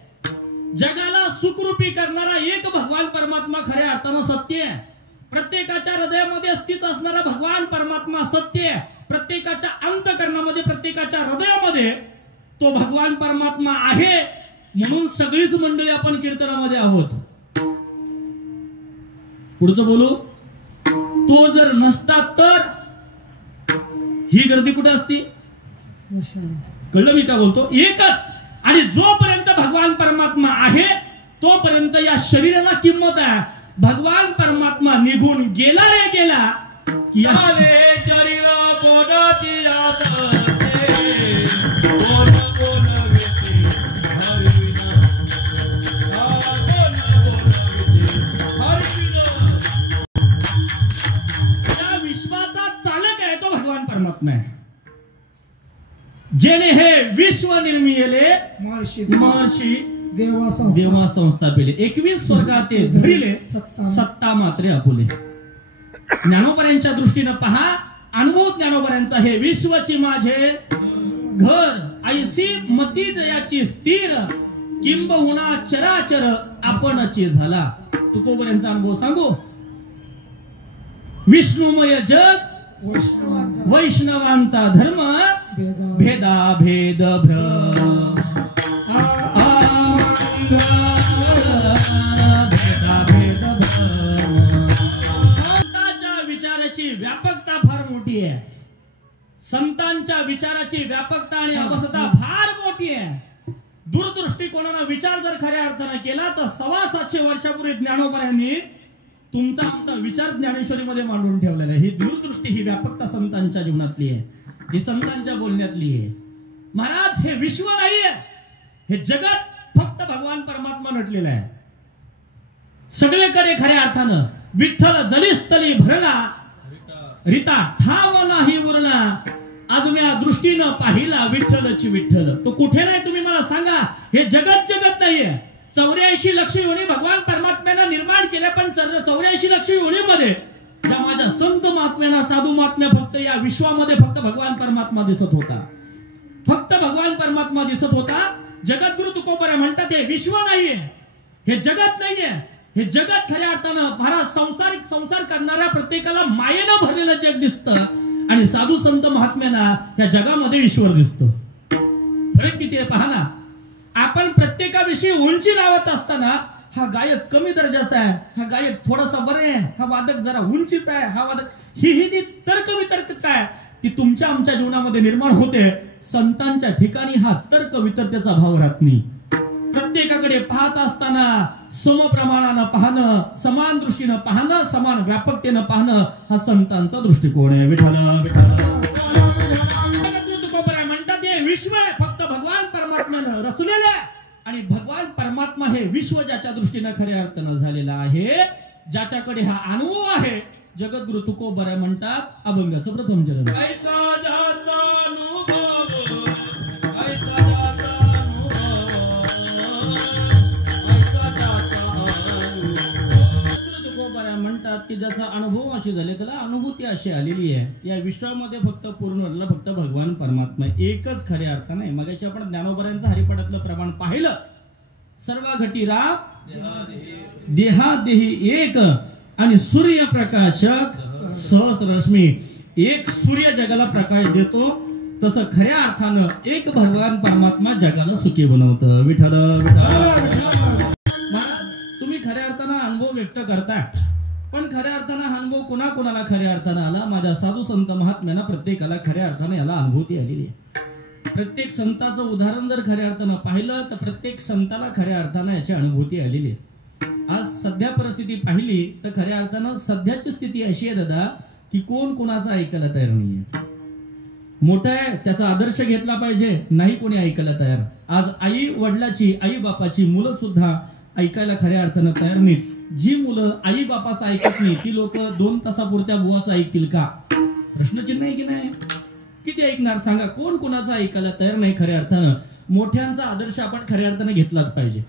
जगाला सुखरूपी करणारा एक भगवान परमात्मा खऱ्या अर्थानं सत्य आहे. प्रत्येकाच्या हृदयामध्ये स्थित असणारा भगवान परमात्मा सत्य आहे. प्रत्येकाच्या अंतःकरणामध्ये प्रत्येकाच्या हृदयामध्ये तो भगवान परमात्मा आहे. म्हणून सगळीच मंडळी आपण कीर्तनामध्ये आहोत. पुढचं बोलू. तो जर नसता तर ही गर्दी कुठे असती? कळलं मी का बोलतो? एकच. आणि जोपर्यंत भगवान परमात्मा आहे तोपर्यंत या शरीराला किंमत आहे. भगवान परमात्मा निघून गेला रे गेला की शरीर कोणाती या विश्वाचा चालक आहे तो भगवान परमात्मा आहे. जेणे हे विश्व निर्मिले महर्षी देवा संस्थापिले. 21 स्वर्गाते धरिले सत्ता मात्रे आपुले. ज्ञानोबरांच्या दृष्टीनं पहा. अनुभव ज्ञानोबरांचा हे विश्वची माझे घर ऐसी मती जयाची स्थिर किंबहुना चराचर आपणची झाला. तुकोबरांचा अनुभव सांगू. विष्णुमय जग वैष्णवांचा धर्म भेदा भेद भ्रम भेदा भेद भ्रम. संतांच्या विचाराची व्यापकता फार मोठी आहे. संतांच्या विचाराची व्यापकता आणि अवस्था फार मोठी आहे. दूरदृष्टिकोनानं विचार जर खऱ्या अर्थानं केला तर 750 वर्षापूर्वी ज्ञानोबरांनी तुमचा आमचा विचार ज्ञानेश्वरीमध्ये मांडून ठेवलेला आहे. ही दूरदृष्टी ही व्यापकता संतांच्या जीवनातली आहे. ही संतांच्या बोलण्यातली आहे. महाराज हे विश्व नाहीये. हे जगत फक्त भगवान परमात्मा नटलेला आहे. सगळीकडे खऱ्या अर्थानं विठ्ठल जलिस्थली भरला रीता ठाव नाही उरला. आजम्या दृष्टीनं पाहिला विठ्ठलची विठ्ठल. तो कुठे नाही तुम्ही मला सांगा. हे जगत जगत नाहीये. 84 लक्ष योनी भगवान परमात्म्यानं निर्माण केल्या. पण 84 लक्ष योनीमध्ये ज्या माझ्या संत महात्म्यांना साधू महात्म्या फक्त या विश्वामध्ये फक्त भगवान परमात्मा दिसत होता. फक्त भगवान परमात्मा दिसत होता. जगद्गुरु तुकोबरा म्हणतात हे विश्व नाहीये. हे जगत नाहीये. हे जगत खऱ्या अर्थानं महाराज संसारिक संसार करणाऱ्या प्रत्येकाला मायेनं भरलेलं जग दिसतं. आणि साधू संत महात्म्यांना या जगामध्ये ईश्वर दिसतो. फरक किती आहे पहा ना. आपण प्रत्येकाविषयी उंची लावत असताना हा गायक कमी दर्जाचा आहे, हा गायक थोडासा बरा आहे, हा वादक जरा उंचीचा आहे, हा वादक ही ती तर्क वितर्कता आहे ती तुमच्या आमच्या जीवनामध्ये निर्माण होते. संतांच्या ठिकाणी हा तर्क वितर्कतेचा भाव राहत नाही. प्रत्येकाकडे पाहत असताना समप्रमाणानं पाहणं, समान दृष्टीनं पाहणं, समान व्यापकतेनं पाहणं हा संतांचा दृष्टिकोन आहे. विठ्ठल म्हणतात हे विश्व आहे फक्त भगवान परमात्म्यानं रचलेलं आहे. आणि भगवान परमात्मा हे विश्व ज्याच्या दृष्टीनं खऱ्या अर्थानं झालेला आहे, ज्याच्याकडे हा अनुभव आहे. जगद्गुरु तुकोबरा म्हणतात अभंगाचं प्रथम चरण. म्हणतात की ज्याचा अनुभव अशी झाले त्याला अनुभूती अशी आलेली आहे. या विश्वामध्ये फक्त पूर्ण फक्त भगवान परमात्मा एकच खऱ्या अर्थाने. मगाशी आपण ज्ञानोबरांचं हरिपाठातलं प्रमाण पाहिलं. सर्व घटी राम देहादेही एक आणि सूर्य प्रकाशक सहस्रश्मी. एक सूर्य जगाला प्रकाश देतो तसं खऱ्या अर्थानं एक भगवान परमात्मा जगाला सुखी बनवतं. विठ्ठल तुम्ही खऱ्या अर्थानं अनुभव व्यक्त करताय. पण खऱ्या अर्थानं हा अनुभव कोणाकोणाला खऱ्या अर्थानं आला? माझ्या साधू संत महात्म्यांना प्रत्येकाला खऱ्या अर्थानं याला अनुभूती आलेली आहे. प्रत्येक संताचं उदाहरण जर खऱ्या अर्थानं पाहिलं तर प्रत्येक संताला खऱ्या अर्थानं याची अनुभूती आलेली आहे. आज सध्या परिस्थिती पाहिली तर खऱ्या अर्थानं सध्याची स्थिती अशी आहे दादा की कोण कोणाचं ऐकायला तयार नाहीये. मोठा आहे त्याचा आदर्श घेतला पाहिजे, नाही कोणी ऐकायला तयार. आज आई वडिलाची आई बापाची मुलं सुद्धा ऐकायला खऱ्या अर्थानं तयार नाहीत. जी मुलं आई बापाचं ऐकत नाही ती लोक 2 तासापुरत्या बुवाचं ऐकतील का? प्रश्नचिन्ह आहे की नाही? किती ऐकणार सांगा? कोण कोणाचं ऐकायला तयार नाही खऱ्या अर्थानं. मोठ्यांचा आदर्श आपण खऱ्या अर्थानं घेतलाच पाहिजे.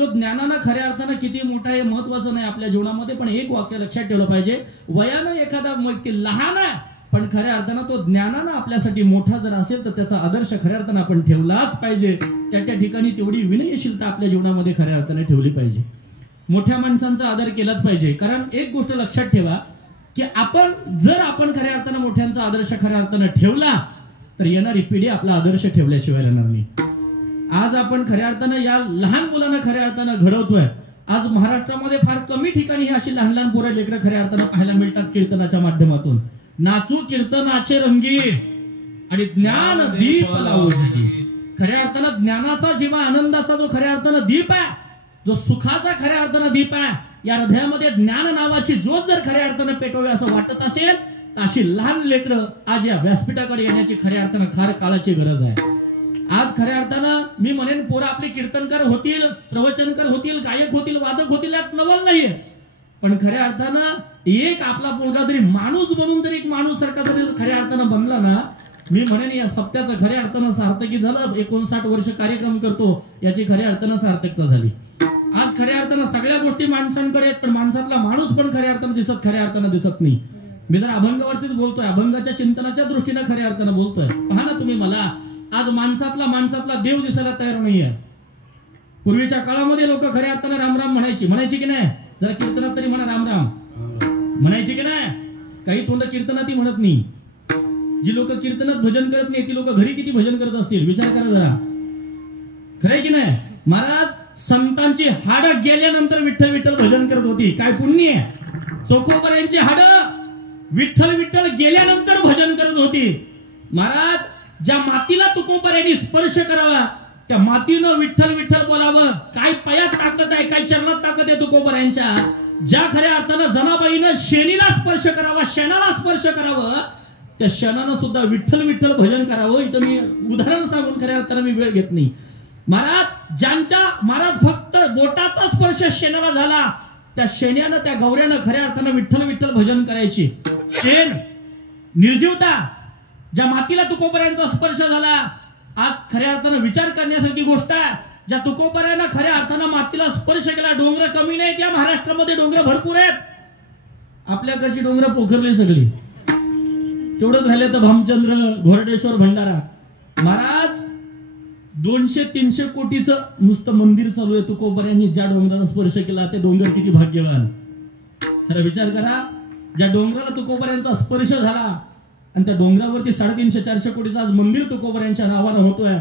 तो ज्ञानानं खऱ्या अर्थानं किती मोठा आहे महत्वाचं नाही आपल्या जीवनामध्ये, पण एक वाक्य लक्षात ठेवलं पाहिजे, वयानं एखादा व्यक्ती लहान आहे पण खऱ्या अर्थानं तो ज्ञानानं आपल्यासाठी मोठा जर असेल तर त्याचा आदर्श खऱ्या अर्थानं आपण ठेवलाच पाहिजे. त्या ठिकाणी तेवढी विनयशीलता आपल्या जीवनामध्ये खऱ्या अर्थाने ठेवली पाहिजे. मोठ्या माणसांचा आदर केलाच पाहिजे. कारण एक गोष्ट लक्षात ठेवा की जर आपण खऱ्या अर्थानं मोठ्यांचा आदर्श खऱ्या अर्थानं ठेवला तर येणारी पिढी आपला आदर्श ठेवल्याशिवाय राहणार नाही. आज आपण खऱ्या अर्थानं या लहान मुलांना खऱ्या अर्थानं घडवतोय. आज महाराष्ट्रामध्ये फार कमी ठिकाणी ही अशी लहान लहान पोरं लेकरं खऱ्या अर्थानं पाहायला मिळतात कीर्तनाच्या माध्यमातून. नाचू कीर्तनाचे रंगी आणि ज्ञान दीप लावू शकी. खऱ्या अर्थानं ज्ञानाचा जेव्हा आनंदाचा जो खऱ्या अर्थानं दीप आहे, जो सुखाचा खऱ्या अर्थानं दीप आहे, या हृदयामध्ये ज्ञान नावाची ज्योत जर खऱ्या अर्थानं पेटवावी असं वाटत असेल तर अशी लहान लेकरं आज या व्यासपीठाकडे येण्याची खऱ्या अर्थानं फार काळाची गरज आहे. आज खऱ्या अर्थानं मी म्हणेन पोरं आपले कीर्तनकार होतील, प्रवचनकार होतील, गायक होतील, वादक होतील, यात नवल नाहीये. पण खऱ्या अर्थानं एक आपला मुलगा जरी माणूस बनून जरी एक माणूस सारखा जरी खऱ्या अर्थानं बनला ना, मी म्हणेन या सप्त्याचं खऱ्या अर्थानं सार्थकी झालं. 59 वर्ष कार्यक्रम करतो याची खऱ्या अर्थानं सार्थकता झाली. आज खऱ्या अर्थानं सगळ्या गोष्टी माणसांकडे आहेत पण माणसातला माणूस पण खऱ्या अर्थानं खऱ्या अर्थानं दिसत नाही. मी जर अभंगावरतीच बोलतोय, अभंगाच्या चिंतनाच्या दृष्टीने खऱ्या अर्थानं बोलतोय. पहा ना तुम्ही मला, आज माणसातला देव दिसायला तयार नाहीये. पूर्वीच्या काळामध्ये लोक खऱ्या अर्थानं रामराम म्हणायची की नाही? जरा कीर्तनात तरी म्हणा रामराम म्हणायची की नाही? काही तोंड कीर्तनातही म्हणत नाही. जी लोक कीर्तनात भजन करत नाही ती लोक घरी किती भजन करत असतील विचार करा जरा. खरंय की नाही? महाराज संतांची हाडं गेल्यानंतर विठ्ठल विठ्ठल भजन करत होती. काय पुण्य आहे? चोखोबऱ्यांची हाडं विठ्ठल विठ्ठल गेल्यानंतर भजन करत होती. महाराज ज्या मातीला तुकोबऱ्यांनी स्पर्श करावा त्या मातीनं विठ्ठल विठ्ठल बोलावं. काय पायात ताकद आहे, काय चरणात ताकद आहे तुकोबऱ्यांच्या. ज्या खऱ्या अर्थानं जनाबाईनं शेणीला स्पर्श करावा, शेणाला स्पर्श करावं, त्या शेणानं सुद्धा विठ्ठल विठ्ठल भजन करावं. इथं मी उदाहरण सांगून खऱ्या अर्थानं मी वेळ घेत नाही. महाराज फक्त बोटाचा स्पर्श शेणाला झाला, त्या शेण्यानं त्या गौऱ्यानं खऱ्या अर्थानं विठ्ठल विठ्ठल भजन करायची. शेण निर्जीवता, ज्या मातीला तुकोबऱ्यांचा स्पर्श झाला, आज खऱ्या अर्थानं विचार करण्यासारखी गोष्ट आहे. ज्या तुकोबऱ्यानं खऱ्या अर्थानं मातीला स्पर्श केला, डोंगर कमी नाहीत या महाराष्ट्रामध्ये, डोंगर भरपूर आहेत. आपल्याकडची डोंगर पोखरली सगळी. तेवढं झालं तर भामचंद्र, घोरडेश्वर, भंडारा. महाराज 200-300 कोटीचं नुसतं मंदिर चालू आहे. तुकोबऱ्यांनी ज्या डोंगराला स्पर्श केला ते डोंगर किती भाग्यवान. खरं विचार करा, ज्या डोंगराला तुकोबऱ्यांचा स्पर्श झाला आणि त्या डोंगरावरती 350-400 कोटीचं आज मंदिर तुकोबऱ्यांच्या नावानं होतोय.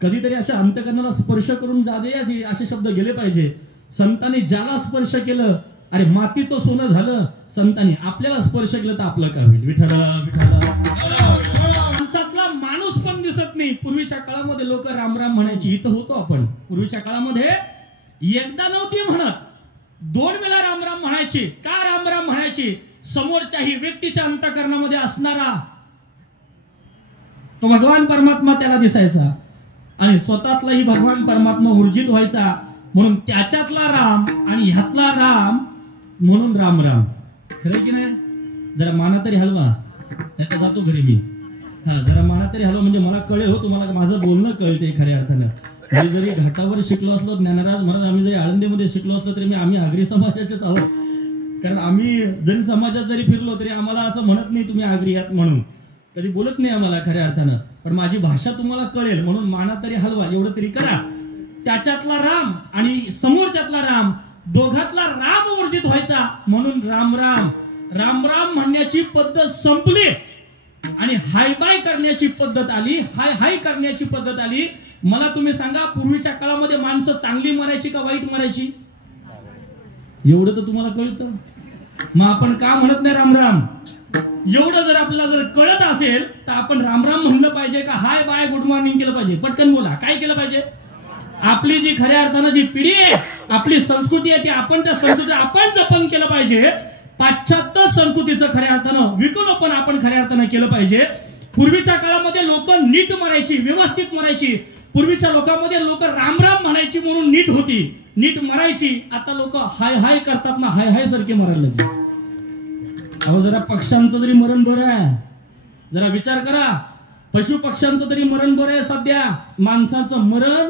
कधीतरी अशा अंतकरणाला स्पर्श करून जादे असे शब्द गेले पाहिजे. संतांनी ज्याला स्पर्श केलं, अरे मातीचं सोनं झालं. संतांनी आपल्याला स्पर्श केलं तर आपलं काय होईल? विठ्ठला विठ्ठला. माणसातला माणूस पण दिसत नाही. पूर्वीच्या काळामध्ये लोक रामराम म्हणायची. इथं होतो आपण. पूर्वीच्या काळामध्ये एकदा नव्हती म्हणत, 2 वेळा रामराम म्हणायची. का रामराम म्हणायची? समोरच्याही व्यक्तीच्या अंतःकरणामध्ये असणारा तो भगवान परमात्मा त्याला दिसायचा आणि स्वतःतलाही भगवान परमात्मा ऊर्जित व्हायचा. म्हणून त्याच्यातला राम आणि ह्यातला राम म्हणून राम राम. खरं की नाही? जरा माना तरी हलवा, नाही तर जातो घरी मी. जरा माना तरी हलवा म्हणजे मला कळेल हो, तुम्हाला माझं बोलणं कळते खऱ्या अर्थानं. मी जरी घाटावर शिकलो असलो, ज्ञानराज महाराज आम्ही जरी आळंदीमध्ये शिकलो असलो तरी आम्ही आगरी समाजाचेच आहोत. कारण आम्ही जरी समाजात जरी फिरलो तरी आम्हाला असं म्हणत नाही तुम्ही आगरी आहात म्हणून, कधी बोलत नाही आम्हाला खऱ्या अर्थानं. पण माझी भाषा तुम्हाला कळेल म्हणून माना तरी हलवा, एवढं तरी करा. त्याच्यातला राम आणि समोरच्यातला राम, दोघातला राम ऊर्जित व्हायचा म्हणून राम राम. राम राम म्हणण्याची पद्धत संपली आणि हाय बाय करण्याची पद्धत आली, हाय हाय करण्याची पद्धत आली. मला तुम्ही सांगा, पूर्वीच्या काळामध्ये माणसं चांगली मरायची का वाईट मरायची? एवढं तर तुम्हाला कळतं. मग आपण का म्हणत नाही राम राम? एवढं जर आपल्याला जर कळत असेल तर आपण राम राम म्हणलं पाहिजे का हाय बाय गुड मॉर्निंग केलं पाहिजे? पटकन बोला, काय केलं पाहिजे? आपली जी खऱ्या अर्थानं जी पिढी आहे, आपली संस्कृती आहे, ती आपण त्या संस्कृती आपण जपन केलं पाहिजे. पाश्चात्य संस्कृतीचं खऱ्या अर्थानं विकलोपन आपण खऱ्या अर्थानं केलं पाहिजे. पूर्वीच्या काळामध्ये लोक नीट मरायची, व्यवस्थित मरायची. पूर्वीच्या लोकांमध्ये लोक राम राम म्हणायची म्हणून नीट होती, नीट मरायची. आता लोक हाय हाय करतात ना, हाय हाय सारखे मरायला लागले. अहो जरा पक्ष्यांचं तरी मरण बरं आहे, जरा विचार करा. पशु पक्ष्यांचं तरी मरण बरं आहे सध्या. माणसाचं मरण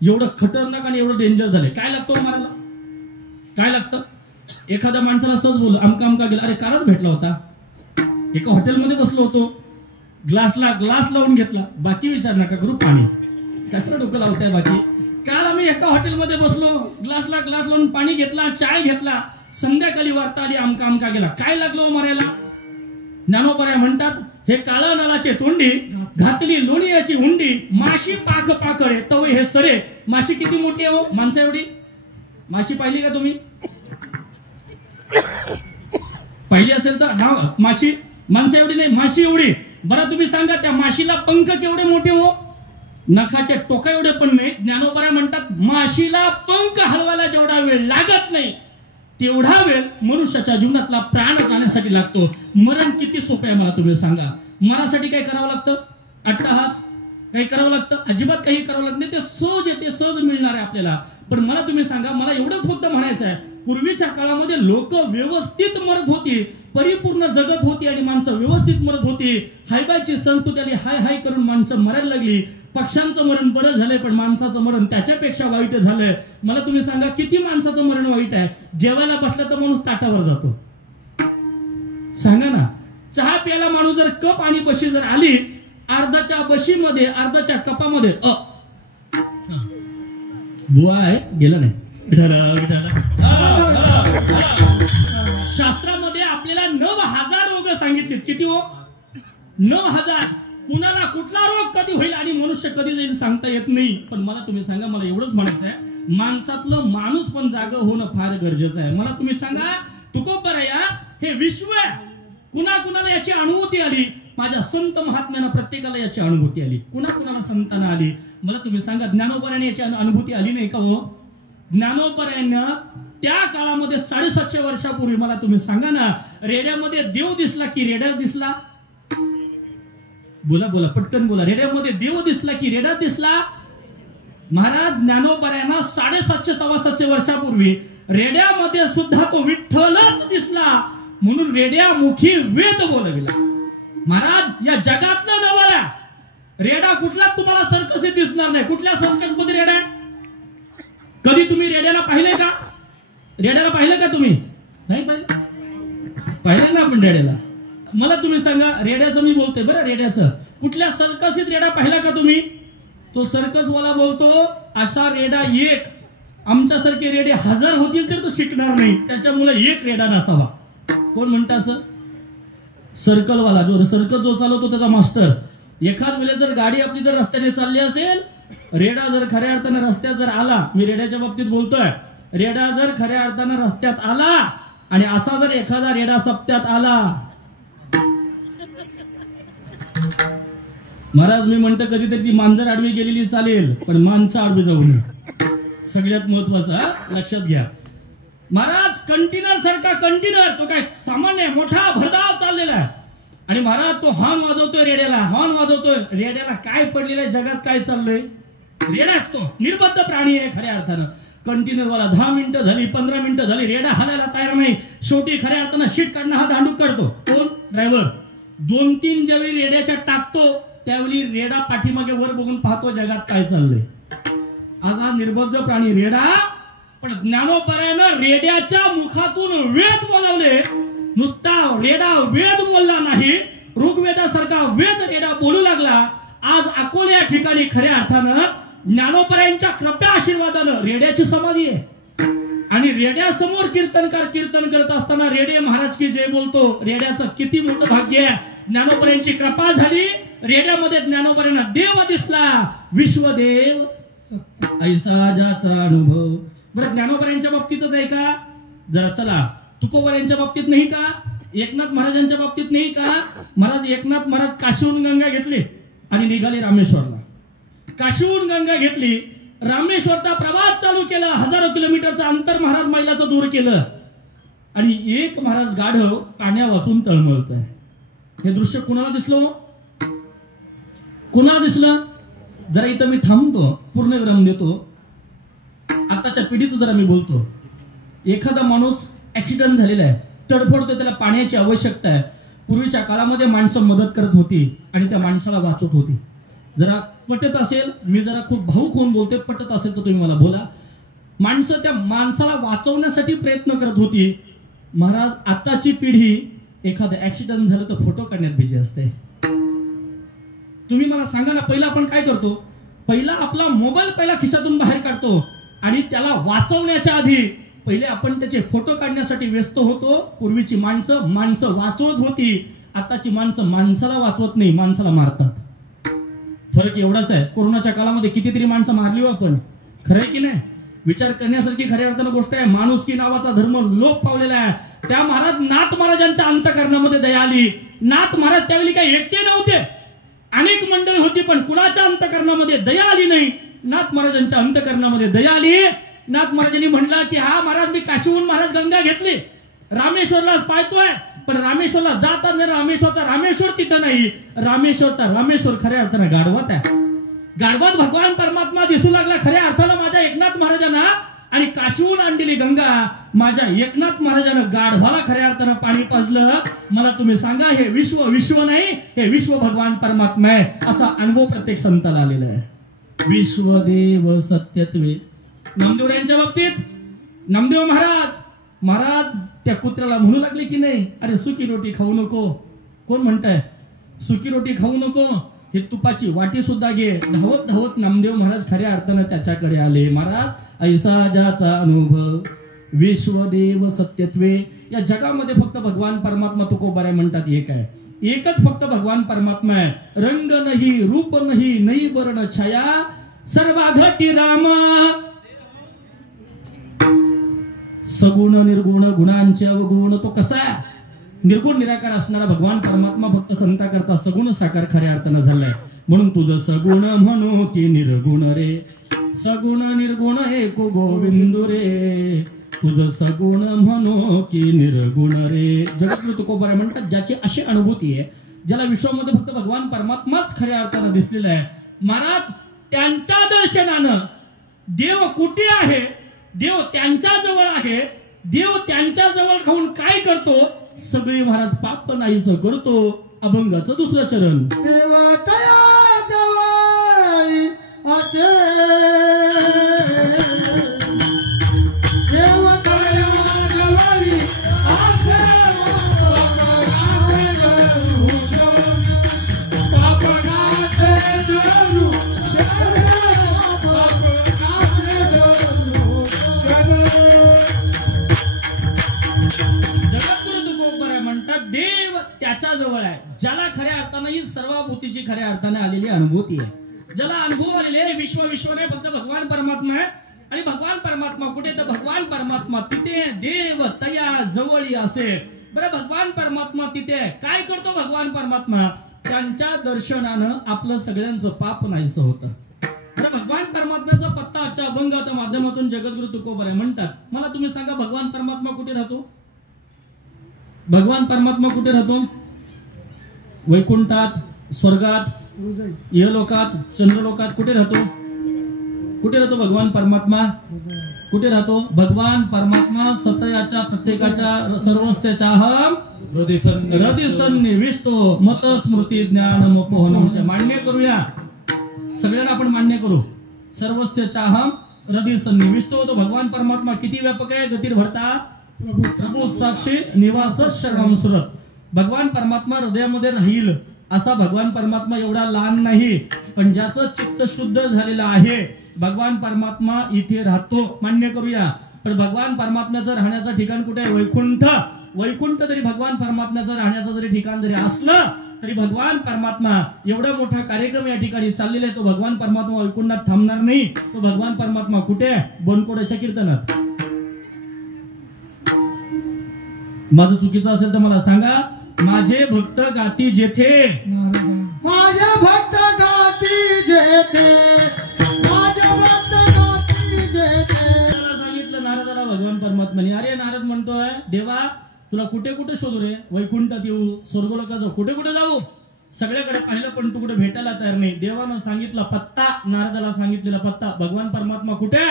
एवढं खतरनाक आणि एवढं डेंजर झालंय. काय लागतं मारायला? काय लागतं? एखाद्या माणसाला सहज बोललो अमका गेला, अरे कारच भेटला होता, एका हॉटेलमध्ये बसलो होतो, ग्लासला ग्लास लावून घेतला, बाकी विचार नका करू, पाणी. कशाला डोकं लावताय बाकी? काल आम्ही एका हॉटेलमध्ये बसलो, ग्लासला ग्लास लावून पाणी घेतला, चाय घेतला, संध्याकाळी वार्ता आली, अमका गेला. काय लागलो मारायला? ज्ञानोबराय म्हणतात, हे काळा नालाचे तोंडी, घातली लोणीयाची हुंडी, माशी पाक पाकळे तवे हे सरे. माशी किती मोठी आहे हो? माणसा एवढी माशी पाहिली का तुम्ही? पाहिली असेल तर हा, माशी माणसा एवढी नाही, माशी एवढी. बरं तुम्ही सांगा त्या माशीला पंख केवढे मोठे हो? नखाच्या टोका एवढे पण नाही. ज्ञानोबराय म्हणतात, माशीला पंख हलवायला जेवढा वेळ लागत नाही तेवढा वेळ मनुष्याच्या जीवनातला प्राण जाण्यासाठी लागतो. मरण किती सोपं आहे मला तुम्ही सांगा. मरासाठी काय करावं लागतं? अट्टहास काही करावं लागतं? अजिबात काही करावं लागत नाही. ते सहज येते, सहज मिळणार आहे आपल्याला. पण मला तुम्ही सांगा, मला एवढंच फक्त म्हणायचं आहे, पूर्वीच्या काळामध्ये लोक व्यवस्थित मरत होती, परिपूर्ण जगत होती आणि माणसं व्यवस्थित मरत होती. हायबायची संस्कृती आली, हाय हाय करून माणसं मरायला लागली. पक्ष्यांचं मरण बरं झालंय, पण माणसाचं मरण त्याच्यापेक्षा वाईट झालंय. मला तुम्ही सांगा, किती माणसाचं मरण वाईट आहे? जेवायला बसलं तर माणूस ताटावर जातो. सांगा ना, चहा प्यायला माणूस जर कप आणि बशी जर आली, अर्धाच्या बशीमध्ये अर्धाच्या कपामध्ये बुवा आहे, गेला नाही. शास्त्रामध्ये आपल्याला 9,000 रोग सांगितलेत. किती हो? 9,000. कुणाला कुठला रोग कधी होईल आणि मनुष्य कधी जाईल सांगता येत नाही. पण मला तुम्ही सांगा, मला एवढंच म्हणायचं आहे, माणसातलं माणूस पण जागा होणं फार गरजेचं आहे. मला तुम्ही सांगा, तुकोबराय हे विश्व आहे, कुणाकुणाला याची अनुभूती आली? माझ्या संत महात्म्यांना प्रत्येकाला याची अनुभूती आली. कुणाकुणाला संतांना आली? मला तुम्ही सांगा, ज्ञानोबरायाने याची अनुभूती आली नाही का हो? ज्ञानोबरायांना त्या काळामध्ये 750 वर्षापूर्वी मला तुम्ही सांगा ना, रेड्यामध्ये देव दिसला की रेड्या दिसला? बोला बोला, पटकन बोला. रेड्यामध्ये देव दिसला की रेडा दिसला? महाराज ज्ञानोबरायांना 750 725 वर्षापूर्वी रेड्यामध्ये सुद्धा तो विठ्ठलच दिसला, म्हणून रेड्यामुखी वेद बोलविला. महाराज या जगातलं नवरा रेडा कुठला तुम्हाला सर्कसीत दिसणार नाही. कुठल्या सर्कस मध्ये रेडा? कधी तुम्ही रेड्याला पाहिले का? रेड्याला पाहिलं का तुम्ही? नाही पाहिलं? पाहिलं ना आपण रेड्याला. मला तुम्ही सांगा, रेड्याचं मी बोलतोय बरं, रेड्याचं कुठल्या सर्कसीत रेडा पाहिला का तुम्ही? तो सर्कस वाला बोलतो, असा रेडा एक, आमच्यासारखे रेडे 1000 होतील तर तो शिकणार नाही, त्याच्यामुळे एक रेडा नसावा. कोण म्हणतं असं? सर्कलवाला, जो सर्कल जो चालवतो त्याचा मास्टर. एखाद वेळेस जर गाडी आपली जर रस्त्याने चालली असेल, रेडा जर खऱ्या अर्थाने रस्त्यात जर आला, मी रेड्याच्या बाबतीत बोलतोय, रेडा जर खऱ्या अर्थाने रस्त्यात आला आणि असा जर एखादा रेडा सप्त्यात आला, महाराज मी म्हणतो कधीतरी ती मांजर आडवी गेलेली चालेल, पण माणसं आडवी जाऊ नये. सगळ्यात महत्वाचं लक्षात घ्या. महाराज कंटेनर सारखा कंटेनर, तो काय सामान्य मोठा भरधाव चाललेला आहे आणि महाराज तो हॉर्न वाजवतोय, रेड्याला हॉर्न वाजवतोय. रेड्याला काय पडलेलं आहे, जगात काय चाललंय? रेडा असतो निर्बद्ध प्राणी आहे खऱ्या अर्थानं. कंटेनरवाला 10 मिनिटं झाली, 15 मिनिटं झाली, रेडा हालायला तयार नाही. शेवटी खऱ्या अर्थानं शीट काढणं हा दांडूक काढतो. कोण? ड्रायव्हर. 2-3 ज्यावेळी रेड्याच्या टाकतो त्यावेळी रेडा पाठीमागे वर बघून पाहतो जगात काय चाललंय. आज हा निर्बद्ध प्राणी रेडा. पण ज्ञानोबरायानं रेड्याच्या मुखातून वेद बोलवले. नुसता रेडा वेद बोलला नाही, ऋग्वेदासारखा वेद रेडा बोलू लागला. आज अकोले या ठिकाणी खऱ्या अर्थानं ज्ञानोबरायांच्या कृपा आशीर्वादानं रेड्याची समाधी आहे आणि रेड्यासमोर कीर्तनकार कीर्तन करत असताना रेडे महाराज की जय बोलतो. रेड्याचं किती मोठं भाग्य आहे. ज्ञानोबरायांची कृपा झाली, रेड्यामध्ये ज्ञानोबरायांना देव दिसला. विश्वदेव ऐसा ज्याचा अनुभव. बरं ज्ञानोबरायांच्या बाबतीतच आहे का? जरा चला तुकोबरायांच्या बाबतीत नाही का? एकनाथ महाराजांच्या बाबतीत नाही का? महाराज एकनाथ महाराज काशीहून गंगा घेतली आणि निघाले रामेश्वरला. काशीहून गंगा घेतली, रामेश्वरचा प्रवास चालू केला. 1000 किलोमीटरचं अंतर महाराज मैलाचं दूर केलं आणि एक महाराज गाढव पाण्या वाचून तळमळत आहे. हे दृश्य कोणाला दिसलं? कोणाला दिसलं? जरा इथं मी थांबतो, पूर्ण विराम देतो. आताच्या पिढीचं जरा मी बोलतो. एखादा माणूस ऍक्सिडेंट झालेला आहे, तडफडतो, त्याला पाण्याची आवश्यकता आहे. पूर्वीच्या काळामध्ये माणसं मदत करत होती आणि त्या माणसाला वाचवत होती. जरा पटत असेल, मी जरा खूप भाऊक होऊन बोलते, पटत असेल तर तुम्ही मला बोला. माणसं त्या माणसाला वाचवण्यासाठी प्रयत्न करत होती. महाराज आताची पिढी एखादं ऍक्सिडेंट झालं तर फोटो काढण्यात बिझी असते. तुम्ही मला सांगा ना, पहिला आपण काय करतो? पहिला आपला मोबाईल पहिला खिशातून बाहेर काढतो आणि त्याला वाचवण्याच्या आधी पहिले आपण त्याचे फोटो काढण्यासाठी व्यस्त होतो. पूर्वीची माणसं वाचवत होती. आताची माणसं माणसाला वाचवत नाही, माणसाला मारतात. फरक एवढाच आहे. कोरोनाच्या काळामध्ये कितीतरी माणसं मारली हो आपण, खरंय की नाही? विचार करण्यासारखी खऱ्या अर्थानं गोष्ट आहे. माणुसकी नावाचा धर्म लोप पावलेला आहे. त्या नाथ महाराजांच्या अंतःकरणामध्ये दया आली. नाथ महाराज त्यावेळी काही एकटे नव्हते, अनेक मंडळी होती, पण कुणाच्या अंतःकरणामध्ये दया आली नाही. नाथ महाराजांच्या अंतःकरणामध्ये दया आली. नाथ महाराजांनी म्हटलं की हा महाराज, मी काशीहून महाराज गंगा घेतली, रामेश्वरला पाहतोय, पण रामेश्वरला जाता रामेश्वरचा रामेश्वर तिथं नाही. रामेश्वरचा रामेश्वर खऱ्या अर्थानं गाढवात आहे. गाढवात भगवान परमात्मा दिसू लागला खऱ्या अर्थानं माझ्या एकनाथ महाराजांना. आणि काशीहून आणलेली गंगा माझ्या एकनाथ महाराजांना गाढवाला खऱ्या अर्थानं पाणी पाजलं. मला तुम्ही सांगा, हे विश्व नाही, हे विश्व भगवान परमात्मा आहे, असा अनुभव प्रत्येक संताला आलेला आहे. विश्वदेव सत्यत्वे. नामदेव यांच्या बाबतीत नामदेव महाराज त्या कुत्र्याला म्हणू लागले की नाही, अरे सुकी रोटी खाऊ नको. कोण म्हणताय सुकी रोटी खाऊ नको? हे तुपाची वाटी सुद्धा घे. धावत धावत नामदेव महाराज खऱ्या अर्थानं त्याच्याकडे आले. महाराज ऐसा ज्याचा अनुभव विश्वदेव सत्यत्वे. या जगामध्ये फक्त भगवान परमात्मा तुकोबाऱ्या म्हणतात एक आहे, एकच फक्त भगवान परमात्मा आहे. रंग नाही, रूप नाही, नई वर्ण छाया, सर्वाघटी राम. सगुण निर्गुण गुणांचे अवगुण. तो कसा आहे? निर्गुण निराकार असणारा भगवान परमात्मा फक्त संता करता सगुण साकार खऱ्या अर्थानं झालाय. म्हणून तुझं सगुण म्हणू की निर्गुण रे, सगुण निर्गुण एक गोविंद रे, तुझं सगुण म्हणू की निर्गुण रे. जगद्गुरु तुकोबाराय म्हणतात, ज्याची अशी अनुभूती आहे, ज्याला विश्वामध्ये फक्त भगवान परमात्माच खऱ्या अर्थानं दिसलेला आहे. महाराज त्यांच्या दर्शनानं देव कुठे आहे, देव त्यांच्या जवळ आहे. देव त्यांच्या जवळ खाऊन काय करतो? सगळे महाराज पाप नाहीस करतो. अभंगाचं दुसरं चरण. देवा तया जवळी आते, देवा तया जवळी आते, देव त्याच्या जवळ आहे, ज्याला खऱ्या अर्थानं ही सर्वभूतीची खऱ्या अर्थाने आलेली अनुभूती आहे, ज्याला अनुभव आलेले विश्व नाही, फक्त भगवान परमात्मा आहे. आणि भगवान परमात्मा कुठे? तर भगवान परमात्मा तिथे, देव तया जवळी असे. बरं, भगवान परमात्मा तिथे काय करतो? भगवान परमात्मा त्यांच्या दर्शनानं आपलं सगळ्यांचं पाप नाहीसं होतं. भगवान परमात्म्याचा पत्ता आजच्या अभंगाच्या माध्यमातून जगद्गुरु तुकोबाराय म्हणतात. मला तुम्ही सांगा, भगवान परमात्मा कुठे राहतो? भगवान परमात्मा कुठे राहतो? वैकुंठात, स्वर्गात, यलोकात, चंद्रलोकात. कुठे राहतो? कुठे राहतो भगवान परमात्मा? कुठे राहतो भगवान परमात्मा? सतयाच्या प्रत्येकाच्या सर्वस्याच्या अहम हृदय सन्निविष्टो मत स्मृती ज्ञान मोपोहनमच्या. मान्य करूया, सगळ्यांना आपण मान्य करू. सर्वस्याच्या अहम हृदय सन्निविष्टो. तो भगवान परमात्मा किती व्यापक आहे? गतीर भरता प्रभू साक्षी निवास शरणम सुरत. भगवान परमात्मा हृदयामध्ये राहील असा भगवान परमात्मा एवढा लहान नाही, पण ज्याचं चित्त शुद्ध झालेलं आहे भगवान परमात्मा इथे राहतो. मान्य करूया. पण भगवान परमात्म्याचं राहण्याचं ठिकाण कुठे आहे? वैकुंठ. वैकुंठ जरी भगवान परमात्म्याचं राहण्याचं जरी ठिकाण जरी असलं तरी भगवान परमात्मा एवढा मोठा कार्यक्रम या ठिकाणी चाललेला आहे, तो भगवान परमात्मा वैकुंठात थांबणार नाही. तो भगवान परमात्मा कुठे आहे? बनकोड्याच्या कीर्तनात. माझं चुकीचं असेल तर मला सांगा. माझे भक्त गाती जेथे, माझे भक्त गाती जेथे, माझे भक्त गाती जेथे. सांगितलं नारदाला भगवान परमात्माने. अरे नारद म्हणतोय, देवा तुला कुठे कुठे शोधू रे? वैकुंठात येऊ, स्वर्गलोकात जाऊ, कुठे कुठे जाऊ? सगळ्याकडे पाहिलं पण तू कुठे भेटायला तयार नाही. देवानं सांगितला पत्ता, नारदाला सांगितलेला पत्ता. भगवान परमात्मा कुठे?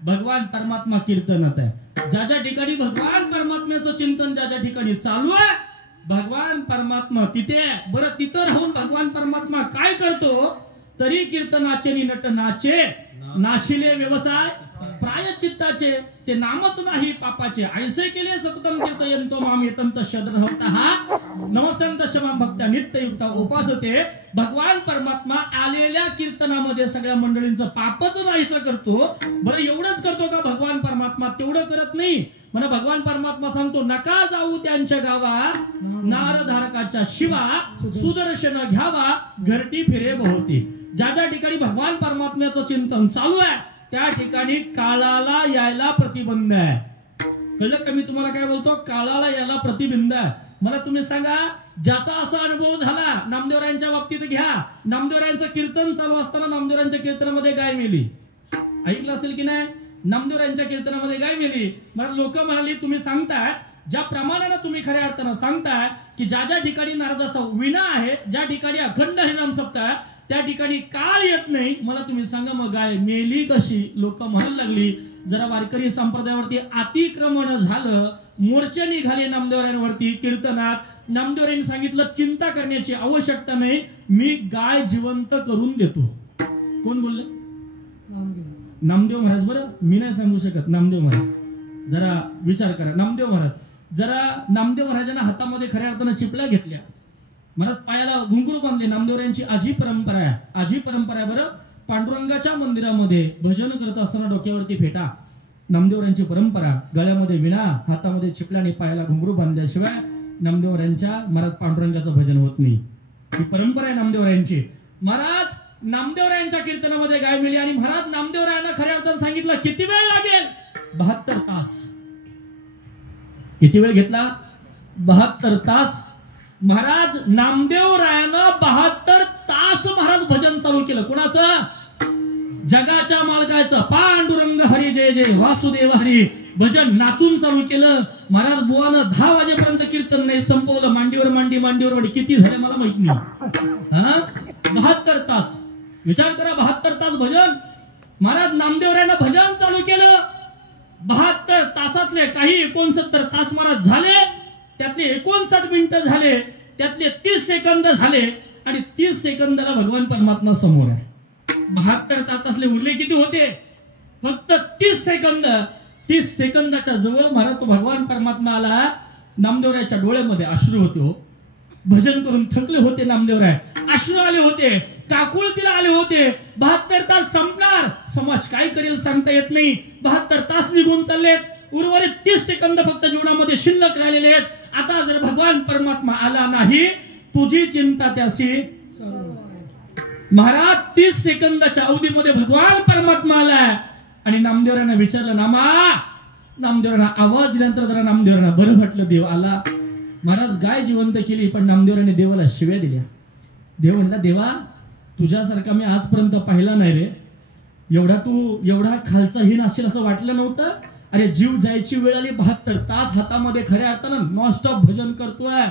भगवान परमात्मा कीर्तनात आहे. ज्या ज्या ठिकाणी भगवान परमात्म्याचं चिंतन ज्या ज्या ठिकाणी चालू आहे, भगवान परमात्मा तिथे. बरं, तिथं राहून भगवान परमात्मा काय करतो? तरी कीर्तनाचे नट नाचे, नाशिले व्यवसाय प्रायचित्ताचे, ते नामच नाही पापाचे, ऐसे केले सततम कीर्तयंतो माम येतंत शद्रहवतः नवसंत शमं भक्त्या नित्ययुक्ता उपासते. भगवान परमात्मा आलेल्या कीर्तनामध्ये सगळ्या मंडळींचं पापच नाहीच करतो. बरं एवढंच करतो का भगवान परमात्मा? तेवढं करत नाही. म्हणा भगवान परमात्मा सांगतो, नका जाऊ त्यांच्या गावा, नारधारकाच्या शिवा सुदर्शन घ्यावा, घरटी फिरे बहुती. ज्या ज्या ठिकाणी भगवान परमात्म्याचं चिंतन चालू आहे त्या ठिकाणी काळाला यायला प्रतिबंध आहे. कळलं का मी तुम्हाला काय बोलतो? काळाला यायला प्रतिबंध आहे. मला तुम्ही सांगा, ज्याचा असा अनुभव झाला, नामदेवरायांच्या बाबतीत घ्या. नामदेवरायांचं कीर्तन चालू असताना नामदेवरायांच्या कीर्तनामध्ये गाय मेली. ऐकलं असेल की नाही? नामदेवरायांच्या कीर्तनामध्ये गाय मेली. मला लोक म्हणाली, तुम्ही सांगताय ज्या प्रमाणाने तुम्ही खऱ्या अर्थानं सांगताय की ज्या ज्या ठिकाणी नारदाचा विणा आहे, ज्या ठिकाणी अखंड हरिनाम सप्ताह त्या ठिकाणी काळ येत नाही. मला तुम्ही सांगा मग गाय मेली कशी? लोक म्हणायला लागली, जरा वारकरी संप्रदायावरती अतिक्रमण झालं, मोर्चे निघाले नामदेवरायांवरती कीर्तनात. नामदेवरायांनी सांगितलं, चिंता करण्याची आवश्यकता नाही, मी गाय जिवंत करून देतो. कोण बोलले? नामदेव महाराज. बरं मी नाही सांगू शकत. नामदेव महाराज जरा विचार करा. नामदेव महाराज जरा, नामदेव महाराजांना हातामध्ये खऱ्या अर्थानं चिपल्या घेतल्या, महाराज पायाला घुंगरू बांधले. नामदेवरायांची आजी परंपरा आहे, आजी परंपरा आहे. बरं पांडुरंगाच्या मंदिरामध्ये भजन करत असताना डोक्यावरती फेटा, नामदेवरायांची परंपरा. गळ्यामध्ये विणा, हातामध्ये चिपल्या आणि पायाला घुंगरू बांधल्याशिवाय नामदेवरायांच्या महाराज पांडुरंगाचं भजन होत नाही. ही परंपरा आहे नामदेवरायांची. महाराज नामदेवरायांच्या कीर्तनामध्ये गाय मिळाली आणि महाराज नामदेवरायांना खऱ्या अर्थानं सांगितलं, किती वेळ लागेल? 72 तास. किती वेळ घेतला? 72 तास. महाराज नामदेवरायानं 72 तास महाराज भजन चालू केलं. कोणाचं? जगाच्या मालकाचं. पांडुरंग हरी जय जय वासुदेव हरी भजन नाचून चालू केलं. महाराज बुवानं 10 वाजेपर्यंत कीर्तन नाही संपवलं. मांडीवर मांडी, मांडीवर मांडी. किती झाले मला माहित नाही. हा 72 तास. विचार करा, 72 तास भजन. महाराज नामदेवरायानं भजन चालू केलं. 72 तासातले काही 69 तास महाराज झाले, त्यातले 59 मिनिटं झाले, त्यातले 30 सेकंद झाले आणि 30 सेकंदाला भगवान परमात्मा समोर आहे. 72 तासातले उरले किती होते? फक्त 30 सेकंद. 30 सेकंदाच्या जवळ महाराज तो भगवान परमात्मा आला. नामदेवरायाच्या डोळ्यामध्ये अश्रू होते. भजन करून थकले होते नामदेवराय, अश्रू आले होते, काकुळतीला आले होते. 72 तास संपणार, समाज काय करेल सांगता येत नाही. 72 तास निघून चाललेत, उर्वरित 30 सेकंद फक्त जीवनामध्ये शिल्लक राहिलेले आहेत. आता जर भगवान परमात्मा आला नाही, तुझी चिंता त्याशी. महाराज 30 सेकंदाच्या अवधीमध्ये भगवान परमात्मा आलाय आणि नामदेवरायांना विचारलं, नामदेवरायांना आवाज दिल्यानंतर जरा नामदेवरायांना बरं म्हटलं, देव आला. महाराज गाय जिवंत केली, पण नामदेवरायांनी देवाला शिव्या दिल्या. देव म्हणला, देवा तुझ्यासारखा मी आजपर्यंत पाहिला नाही रे. एवढा खालचा हीन असेल असं वाटलं नव्हतं. अरे जीव जायची वेळ आली, 72 तास हातामध्ये खऱ्या अर्थानं नॉनस्टॉप भजन करतोय.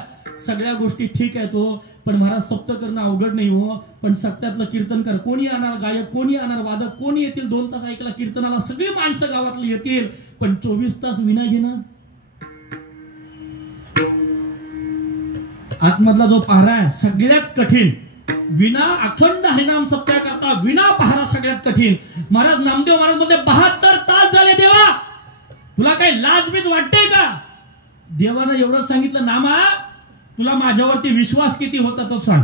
सगळ्या गोष्टी ठीक आहे तो, पण महाराज सप्त करणं अवघड नाही हो. पण सप्त्यातलं कीर्तनकार कोणी आणणार, गायक कोणी आणणार, वादक कोणी येतील? 2 तास ऐकला कीर्तनाला सगळी माणसं गावातली येतील, पण 24 तास विना घेणं. आतमधला जो पहारा आहे सगळ्यात कठीण. विना अखंड हरिनाम सप्त्या करता विना पहारा सगळ्यात कठीण. महाराज नामदेव महाराज मध्ये 72 तास झाले. देवा तुला काही लाजबीज वाटते का? देवानं एवढं सांगितलं, नामा तुला माझ्यावरती विश्वास किती होता तो सांग,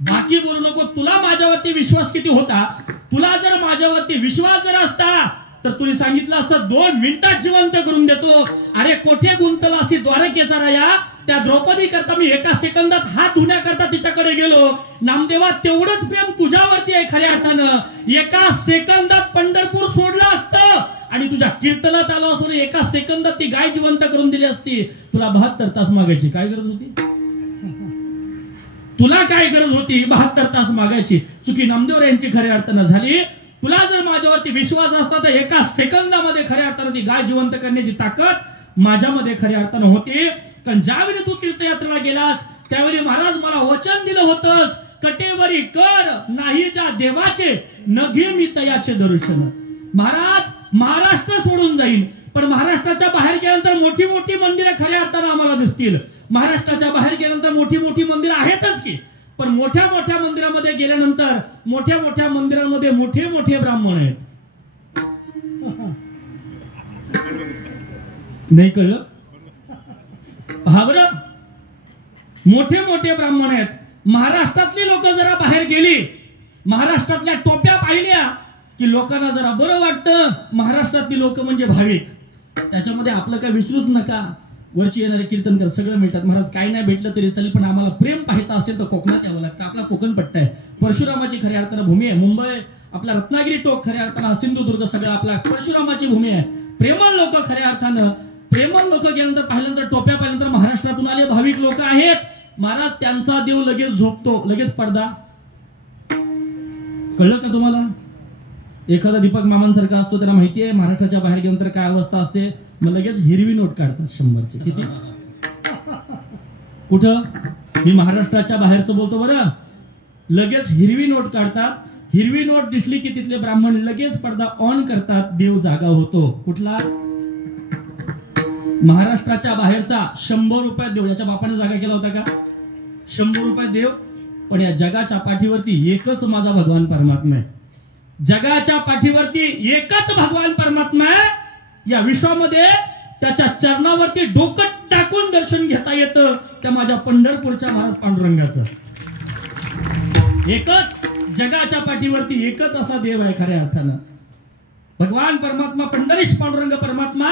बाकी बोलू नको. तुला माझ्यावरती विश्वास किती होता? तुला जर माझ्यावरती विश्वास जर असता तर तुम्ही सांगितलं असतं 2 मिनिटात जिवंत करून देतो. अरे कोठे गुंतला अशी द्वारकेचा राया, त्या द्रौपदी करता मी 1 सेकंदात हात धुण्याकरता तिच्याकडे गेलो. नामदेवा तेवढंच प्रेम तुझ्यावरती आहे खऱ्या अर्थानं. 1 सेकंदात पंढरपूर सोडलं असतं आणि तुझ्या कीर्तनात आलो असतो, 1 सेकंदात ती गाय जिवंत करून दिली असती. तुला 72 तास मागायची काय गरज होती? तुला काय गरज होती 72 तास मागायची? चुकी नामदेवरायांची खऱ्या अर्थानं झाली. तुला जर माझ्यावरती विश्वास असता तर 1 सेकंदामध्ये खऱ्या अर्थानं ती गाय जिवंत करण्याची ताकद माझ्यामध्ये खऱ्या अर्थानं होती. कारण ज्यावेळी तू तीर्थयात्रेला गेलास त्यावेळी महाराज मला वचन दिलं होतंस, कटेवरी कर नाही ज्या देवाचे, न घे मी तयाचे दर्शन. महाराज महाराष्ट्र सोडून जाईल, पण महाराष्ट्राच्या बाहेर गेल्यानंतर मोठी मोठी मंदिरं खऱ्या अर्थानं आम्हाला दिसतील. महाराष्ट्राच्या बाहेर गेल्यानंतर मोठी मोठी मंदिरं आहेतच की, पण मोठ्या मोठ्या मंदिरामध्ये गेल्यानंतर मोठ्या मोठ्या मंदिरांमध्ये मोठे मोठे ब्राह्मण आहेत. नाही कळलं? हा बरं, मोठे मोठे ब्राह्मण आहेत. महाराष्ट्रातली लोक जरा बाहेर गेली, महाराष्ट्रातल्या टोप्या पाहिल्या की लोकांना जरा बरं वाटतं. महाराष्ट्रातली लोक म्हणजे भाविक. त्याच्यामध्ये आपलं काय विचारूच नका. वरची येणारे कीर्तनकर सगळं मिळतात. महाराज काही नाही भेटलं तरी चालेल, पण आम्हाला प्रेम पाहायचं असेल तर कोकणात यावं लागतं. आपला कोकण पट्टा आहे, परशुरामाची खऱ्या अर्थानं भूमी आहे. मुंबई आपला रत्नागिरी टोक खऱ्या अर्थानं, सिंधुदुर्ग सगळं आपला परशुरामाची भूमी आहे. प्रेमळ लोक खऱ्या अर्थानं, प्रेमळ लोक गेल्यानंतर पाहिल्यानंतर टोप्या पाहिल्यानंतर महाराष्ट्रातून आले भाविक लोक आहेत. महाराज त्यांचा देव लगेच झोपतो, लगेच पडदा. कळलं का तुम्हाला? एखादा दीपक मामांसारखा असतो, त्याला माहितीये महाराष्ट्राच्या बाहेर गेल्यानंतर काय अवस्था असते. मग लगेच हिरवी नोट काढतात 100ची. किती? कुठं? मी महाराष्ट्राच्या बाहेरचं बोलतो बरं. लगेच हिरवी नोट काढतात. हिरवी नोट दिसली की तिथले ब्राह्मण लगेच पडदा ऑन करतात, देव जागा होतो. कुठला? महाराष्ट्राच्या बाहेरचा 100 रुपयात देव. याच्या बापाने जागा केला होता का? 100 रुपयात देव. पण या जगाच्या पाठीवरती एकच माझा भगवान परमात्मा आहे. जगाच्या पाठीवरती एकच भगवान परमात्मा आहे. या विश्वामध्ये त्याच्या चरणावरती डोकं टाकून दर्शन घेता येतं त्या माझ्या पंढरपूरच्या महाराज पांडुरंगाचं. एकच जगाच्या पाठीवरती एकच असा देव आहे खऱ्या अर्थानं. भगवान परमात्मा पंढरीश पांडुरंग परमात्मा,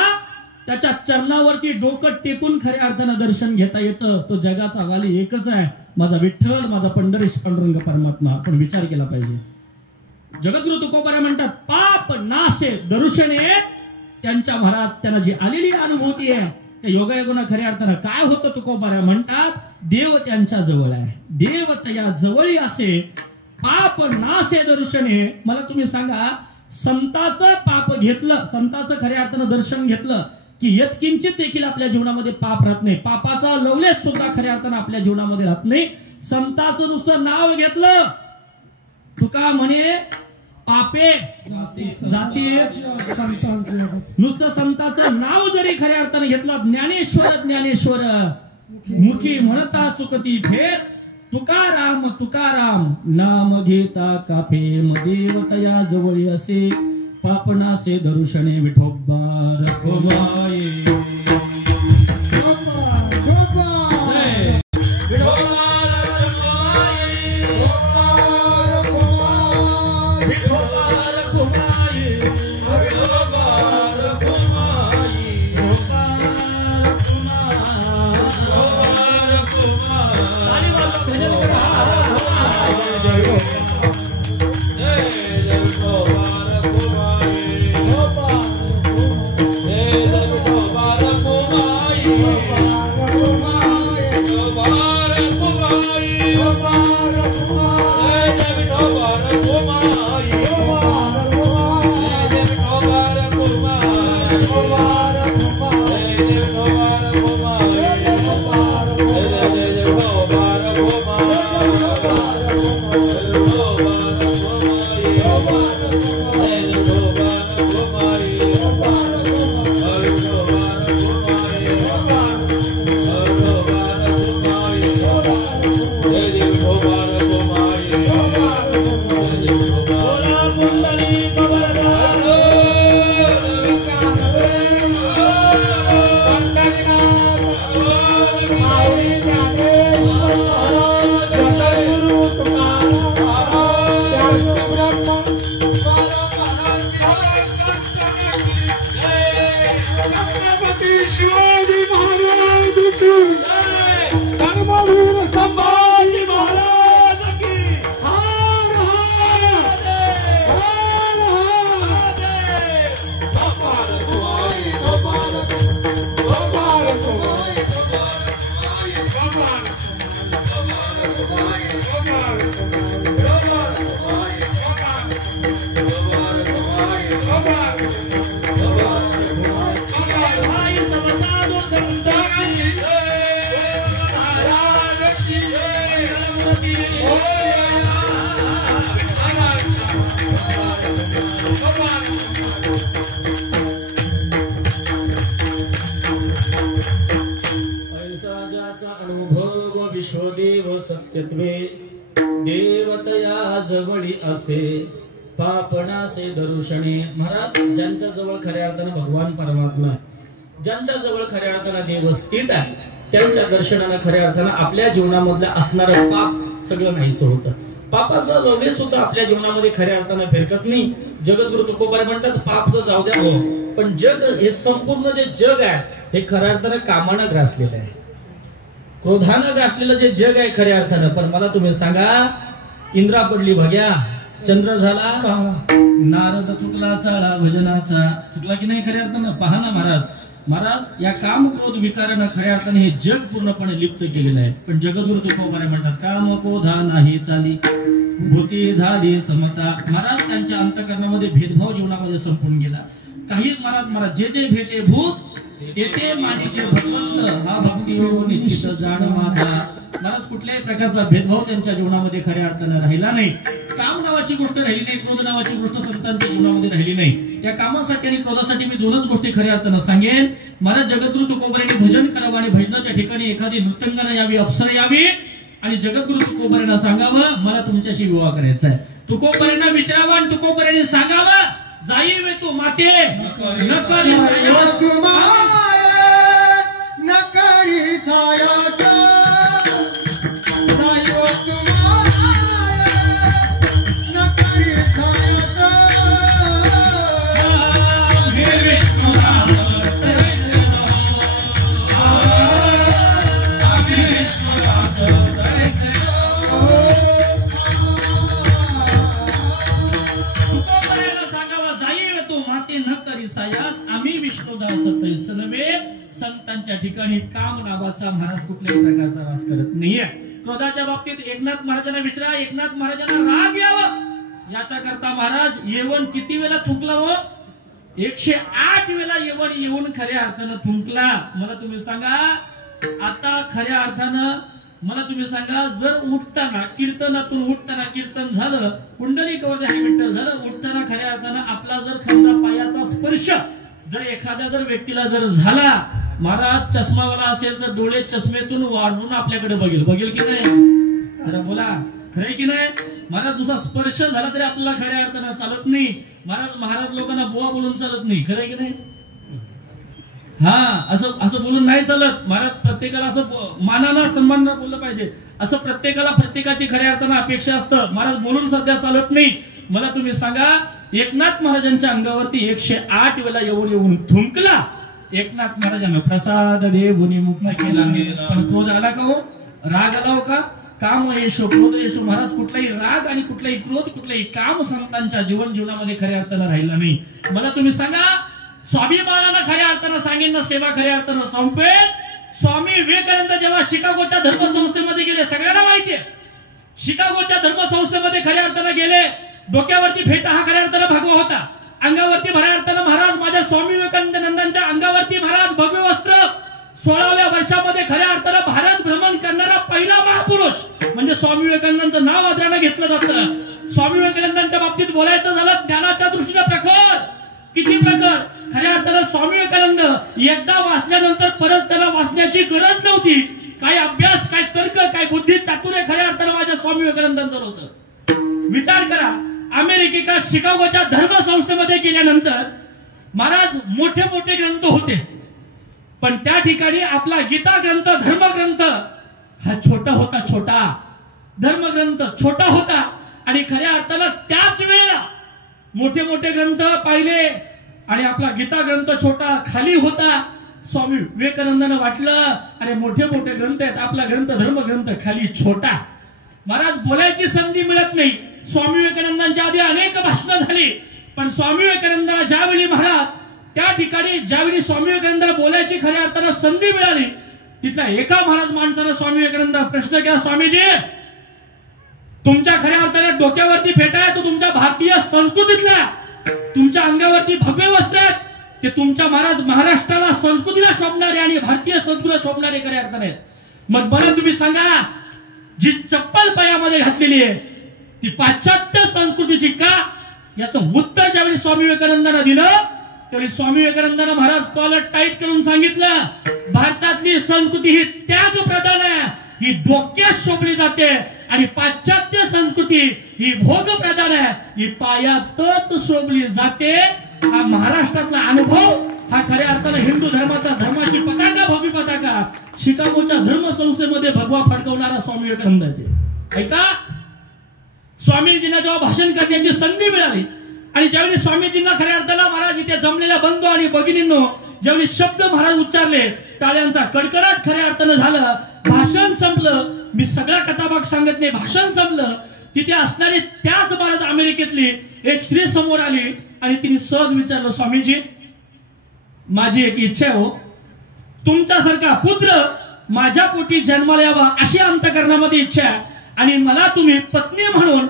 त्याच्या चरणावरती डोकं टेकून खऱ्या अर्थानं दर्शन घेता येतं. तो जगाचा वाली एकच आहे, माझा विठ्ठल, माझा पंढरीश पांडुरंग परमात्मा. आपण विचार केला पाहिजे. जगद्गुरु तुकोबाराय म्हणतात, पाप नाशे दर्शने. त्यांच्या महाराज त्यांना जी आलेली अनुभूती आहे त्या योगायोगानं खऱ्या अर्थानं काय होतं तुकोबाराय म्हणतात, देव त्यांच्या जवळ आहे, देव त्या जवळी असे. पाप नाशे दर्शने. मला तुम्ही सांगा, संताचं पाप घेतलं, संताचं खऱ्या अर्थानं दर्शन घेतलं की यत्किंचित देखील आपल्या जीवनामध्ये पाप राहत नाही. पापाचा लवलेस सुद्धा खऱ्या अर्थानं आपल्या जीवनामध्ये राहत नाही. संताचं नुसतं नाव घेतलं, तुका म्हणे पापे जाती. नुसतं संताचं नाव जरी खऱ्या अर्थानं घेतलं, ज्ञानेश्वर ज्ञानेश्वर मुखी म्हणता चुकती फेर. तुकाराम तुकाराम नाम घेता काफे. देव तया जवळी असे. पापनासे दर्शने विठोबा रखुमाई. अनुभव विश्वदेव सत्यत्वे देवतया जवळी असे पापणासे दर्शने. महाराज, ज्यांच्या जवळ खऱ्या अर्थानं भगवान परमात्मा आहे, ज्यांच्या जवळ खऱ्या अर्थानं देव स्थित आहे, त्यांच्या दर्शनानं खऱ्या अर्थानं आपल्या जीवनामधलं असणारं पाप सगळं नाहीसं होतं. पापाचा लोभे सुद्धा आपल्या जीवनामध्ये खऱ्या अर्थानं फिरकत नाही. जगद्गुरु तुकोबारे म्हणतात, पाप तर जाऊ द्या हो, पण जग हे संपूर्ण जे जग आहे हे खऱ्या अर्थानं कामानं ग्रासलेलं आहे, क्रोधानं ग्रासलेलं जे जग आहे खऱ्या अर्थानं. पण मला तुम्ही सांगा, इंद्रा पडली भग्या, चंद्र झाला काळा, नारद तुटला चाळा भजनाचा. चुकला की नाही खऱ्या अर्थानं? पहा ना महाराज, महाराज या काम क्रोध विकारानं खऱ्या अर्थाने हे जग पूर्णपणे लिप्त केलेलं आहे. पण जगद्गुरु तुकोबारे म्हणतात, काम क्रोधा नाही चाली भूती झाली समता. महाराज, त्यांच्या अंतःकरणामध्ये भेदभाव जीवनामध्ये संपून गेला. काहीच महाराज जे जे भेटे भूत येते मानीचे भगवंत, हा भक्ती योग निश्चित जाण माझा. महाराज, कुठल्याही प्रकारचा भेदभाव त्यांच्या जीवनामध्ये खऱ्या अर्थानं राहिला नाही. काम नावाची गोष्ट राहिली नाही, क्रोध नावाची गोष्ट संतांच्या जीवनामध्ये राहिली नाही. या कामासाठी आणि क्रोधासाठी मी दोनच गोष्टी खऱ्या अर्थानं सांगेन. महाराज, जगद्गुरु तुकोबाऱ्यांनी भजन करावं आणि भजनाच्या ठिकाणी एखादी नृत्यांगना यावी, अप्सरा यावी आणि जगद्गुरु तुकोबाऱ्यांना सांगावं, मला तुमच्याशी विवाह करायचा आहे. तुकोबाऱ्यांना विचारावं आणि तुकोबाऱ्यांनी सांगावं, जाई वे तू माते नकरी सायास. नकरी सायास, आम्ही विष्णुदास तैसनवे. संतांच्या ठिकाणी काम नावाचा महाराज कुठल्याही प्रकारचा वास करत नाहीये. क्रोधाच्या बाबतीत एकनाथ महाराजांना विचारा, एकनाथ महाराजांना राग यावं याच्या करता महाराज येवण किती वेळा थुंकला हो? 108 वेळा येवण येऊन खऱ्या अर्थानं थुंकला. मला तुम्ही सांगा, आता खऱ्या अर्थानं मला तुम्ही सांगा, जर उठताना कीर्तनातून उठताना कीर्तन झालं, कुंडलिकावर विठ्ठल झालं, उठताना खऱ्या अर्थानं आपला जर खांदा पायाचा स्पर्श जर एखाद्या जर व्यक्तीला जर झाला, महाराज चष्मावाला असेल तर डोळे चष्मेतून वाढवून आपल्याकडे बघेल की नाही? खरं बोला, खरंय की नाही? महाराज, दुसरा स्पर्श झाला तरी आपल्याला खऱ्या अर्थानं चालत नाही. महाराज लोकांना बुवा बोलून चालत नाही. खरंय की नाही? हा, असं बोलून नाही चालत. महाराज, प्रत्येकाला असं मानानं सन्मानानं बोललं पाहिजे, असं प्रत्येकाला प्रत्येकाची खऱ्या अर्थानं अपेक्षा असतं. महाराज, बोलून सध्या चालत नाही. मला तुम्ही सांगा, एकनाथ महाराजांच्या अंगावरती 108 वेळा येऊन थुंकला. एकनाथ महाराजांना प्रसाद दे गुणी मुक्त केला. पण क्रोध आला का हो? राग आला हो का? काम येशो क्रोध येशो. महाराज, कुठलाही राग आणि कुठलाही क्रोध, कुठलाही काम संतांच्या जीवनामध्ये खऱ्या अर्थानं राहिला नाही. मला तुम्ही सांगा, स्वाभिमानानं खऱ्या अर्थानं सांगेन ना, सेवा खऱ्या अर्थानं संपेल. स्वामी विवेकानंद जेव्हा शिकागोच्या धर्मसंस्थेमध्ये गेले, सगळ्यांना माहितीये, शिकागोच्या धर्मसंस्थेमध्ये खऱ्या अर्थानं गेले. डोक्यावरती फेटा हा खऱ्या अर्थानं भगवा होता, अंगावरती खऱ्या अर्थानं महाराज माझ्या स्वामी विवेकानंद नंदांच्या अंगावरती महाराज भव्य वस्त्र. 16व्या वर्षामध्ये खऱ्या अर्थानं भारत भ्रमण करणारा पहिला महापुरुष म्हणजे स्वामी विवेकानंदांचं नाव आदरानं घेतलं जातं. स्वामी विवेकानंदांच्या बाबतीत बोलायचं झालं, ज्ञानाच्या दृष्टीने प्रखर, किती प्रखर. खऱ्या अर्थानं स्वामी विवेकानंद एकदा वाचल्यानंतर परत त्याला वाचण्याची गरज नव्हती. काय अभ्यास, काय तर्क, काय बुद्धी चातुर्य खऱ्या अर्थानं माझ्या स्वामी विवेकानंदांचं होतं. विचार करा, अमेरिकेच्या शिकागोच्या धर्मसंस्थेमध्ये गेल्यानंतर महाराज मोठे मोठे ग्रंथ होते, पण त्या ठिकाणी आपला गीता ग्रंथ, धर्मग्रंथ हा छोटा होता. छोटा धर्मग्रंथ छोटा होता. आणि खऱ्या अर्थानं त्याच वेळेला मोठे मोठे ग्रंथ पाहिले आणि आपला गीता ग्रंथ छोटा खाली होता. स्वामी विवेकानंदांना वाटलं, अरे मोठे मोठे ग्रंथ आहेत, आपला ग्रंथ धर्मग्रंथ खाली छोटा. महाराज, बोलायची संधी मिळत नाही. स्वामी विवेकानंदांच्या आधी अनेक भाषणं झाली, पण स्वामी विवेकानंदांना ज्यावेळी महाराज त्या ठिकाणी ज्यावेळी स्वामी विवेकानंदांना बोलायची खऱ्या अर्थानं संधी मिळाली, तिथल्या एका महाराज माणसानं स्वामी विवेकानंदांना प्रश्न केला, स्वामीजी, तुमच्या खऱ्या अर्थाने डोक्यावरती फेटा आहे तो तुमच्या भारतीय संस्कृतीतला, तुमच्या अंगावरती भव्य वस्त्र आहेत ते तुमच्या महाराज महाराष्ट्राला, संस्कृतीला शोभणारे आणि भारतीय संस्कृतीला शोभणारे खऱ्या अर्थाने. मग मला तुम्ही सांगा, जी चप्पल पायामध्ये घातलेली आहे ती पाश्चात्य संस्कृतीची का? याचं उत्तर ज्यावेळी स्वामी विवेकानंदांना दिलं त्यावेळी स्वामी विवेकानंदांना महाराज कॉलर टाईट करून सांगितलं, भारतातली संस्कृती ही त्याग प्रधान आहे, ही डोक्यात शोभली जाते आणि पाश्चात्य संस्कृती ही भोग प्रधान आहे, ही पायातच शोभली जाते. हा महाराष्ट्रातला अनुभव, हा खऱ्या अर्थानं हिंदू धर्माची पताका, भव्य पताका शिकागोच्या धर्म संस्थेमध्ये भगवा फडकवणारा स्वामी विवेकानंद आहे. ऐका, स्वामीजींना जेव्हा भाषण करण्याची संधी मिळाली आणि ज्यावेळी स्वामीजींना खऱ्या अर्थाला महाराज इथे जमलेल्या बंधू आणि भगिनींनो ज्यावेळी शब्द महाराज उच्चारले, टाळ्यांचा कडकडाट खऱ्या अर्थानं झालं. भाषण संपलं. मी सगळा कथाभाग सांगत नाही. भाषण संपलं. तिथे असणारी त्याच महाराज अमेरिकेतली एक स्त्री समोर आली आणि तिने सहज विचारलं, स्वामीजी माझी एक इच्छा आहे हो, तुमच्यासारखा पुत्र माझ्या पोटी जन्माला यावा अशी अंतःकरणामध्ये इच्छा आहे आणि मला तुम्ही पत्नी म्हणून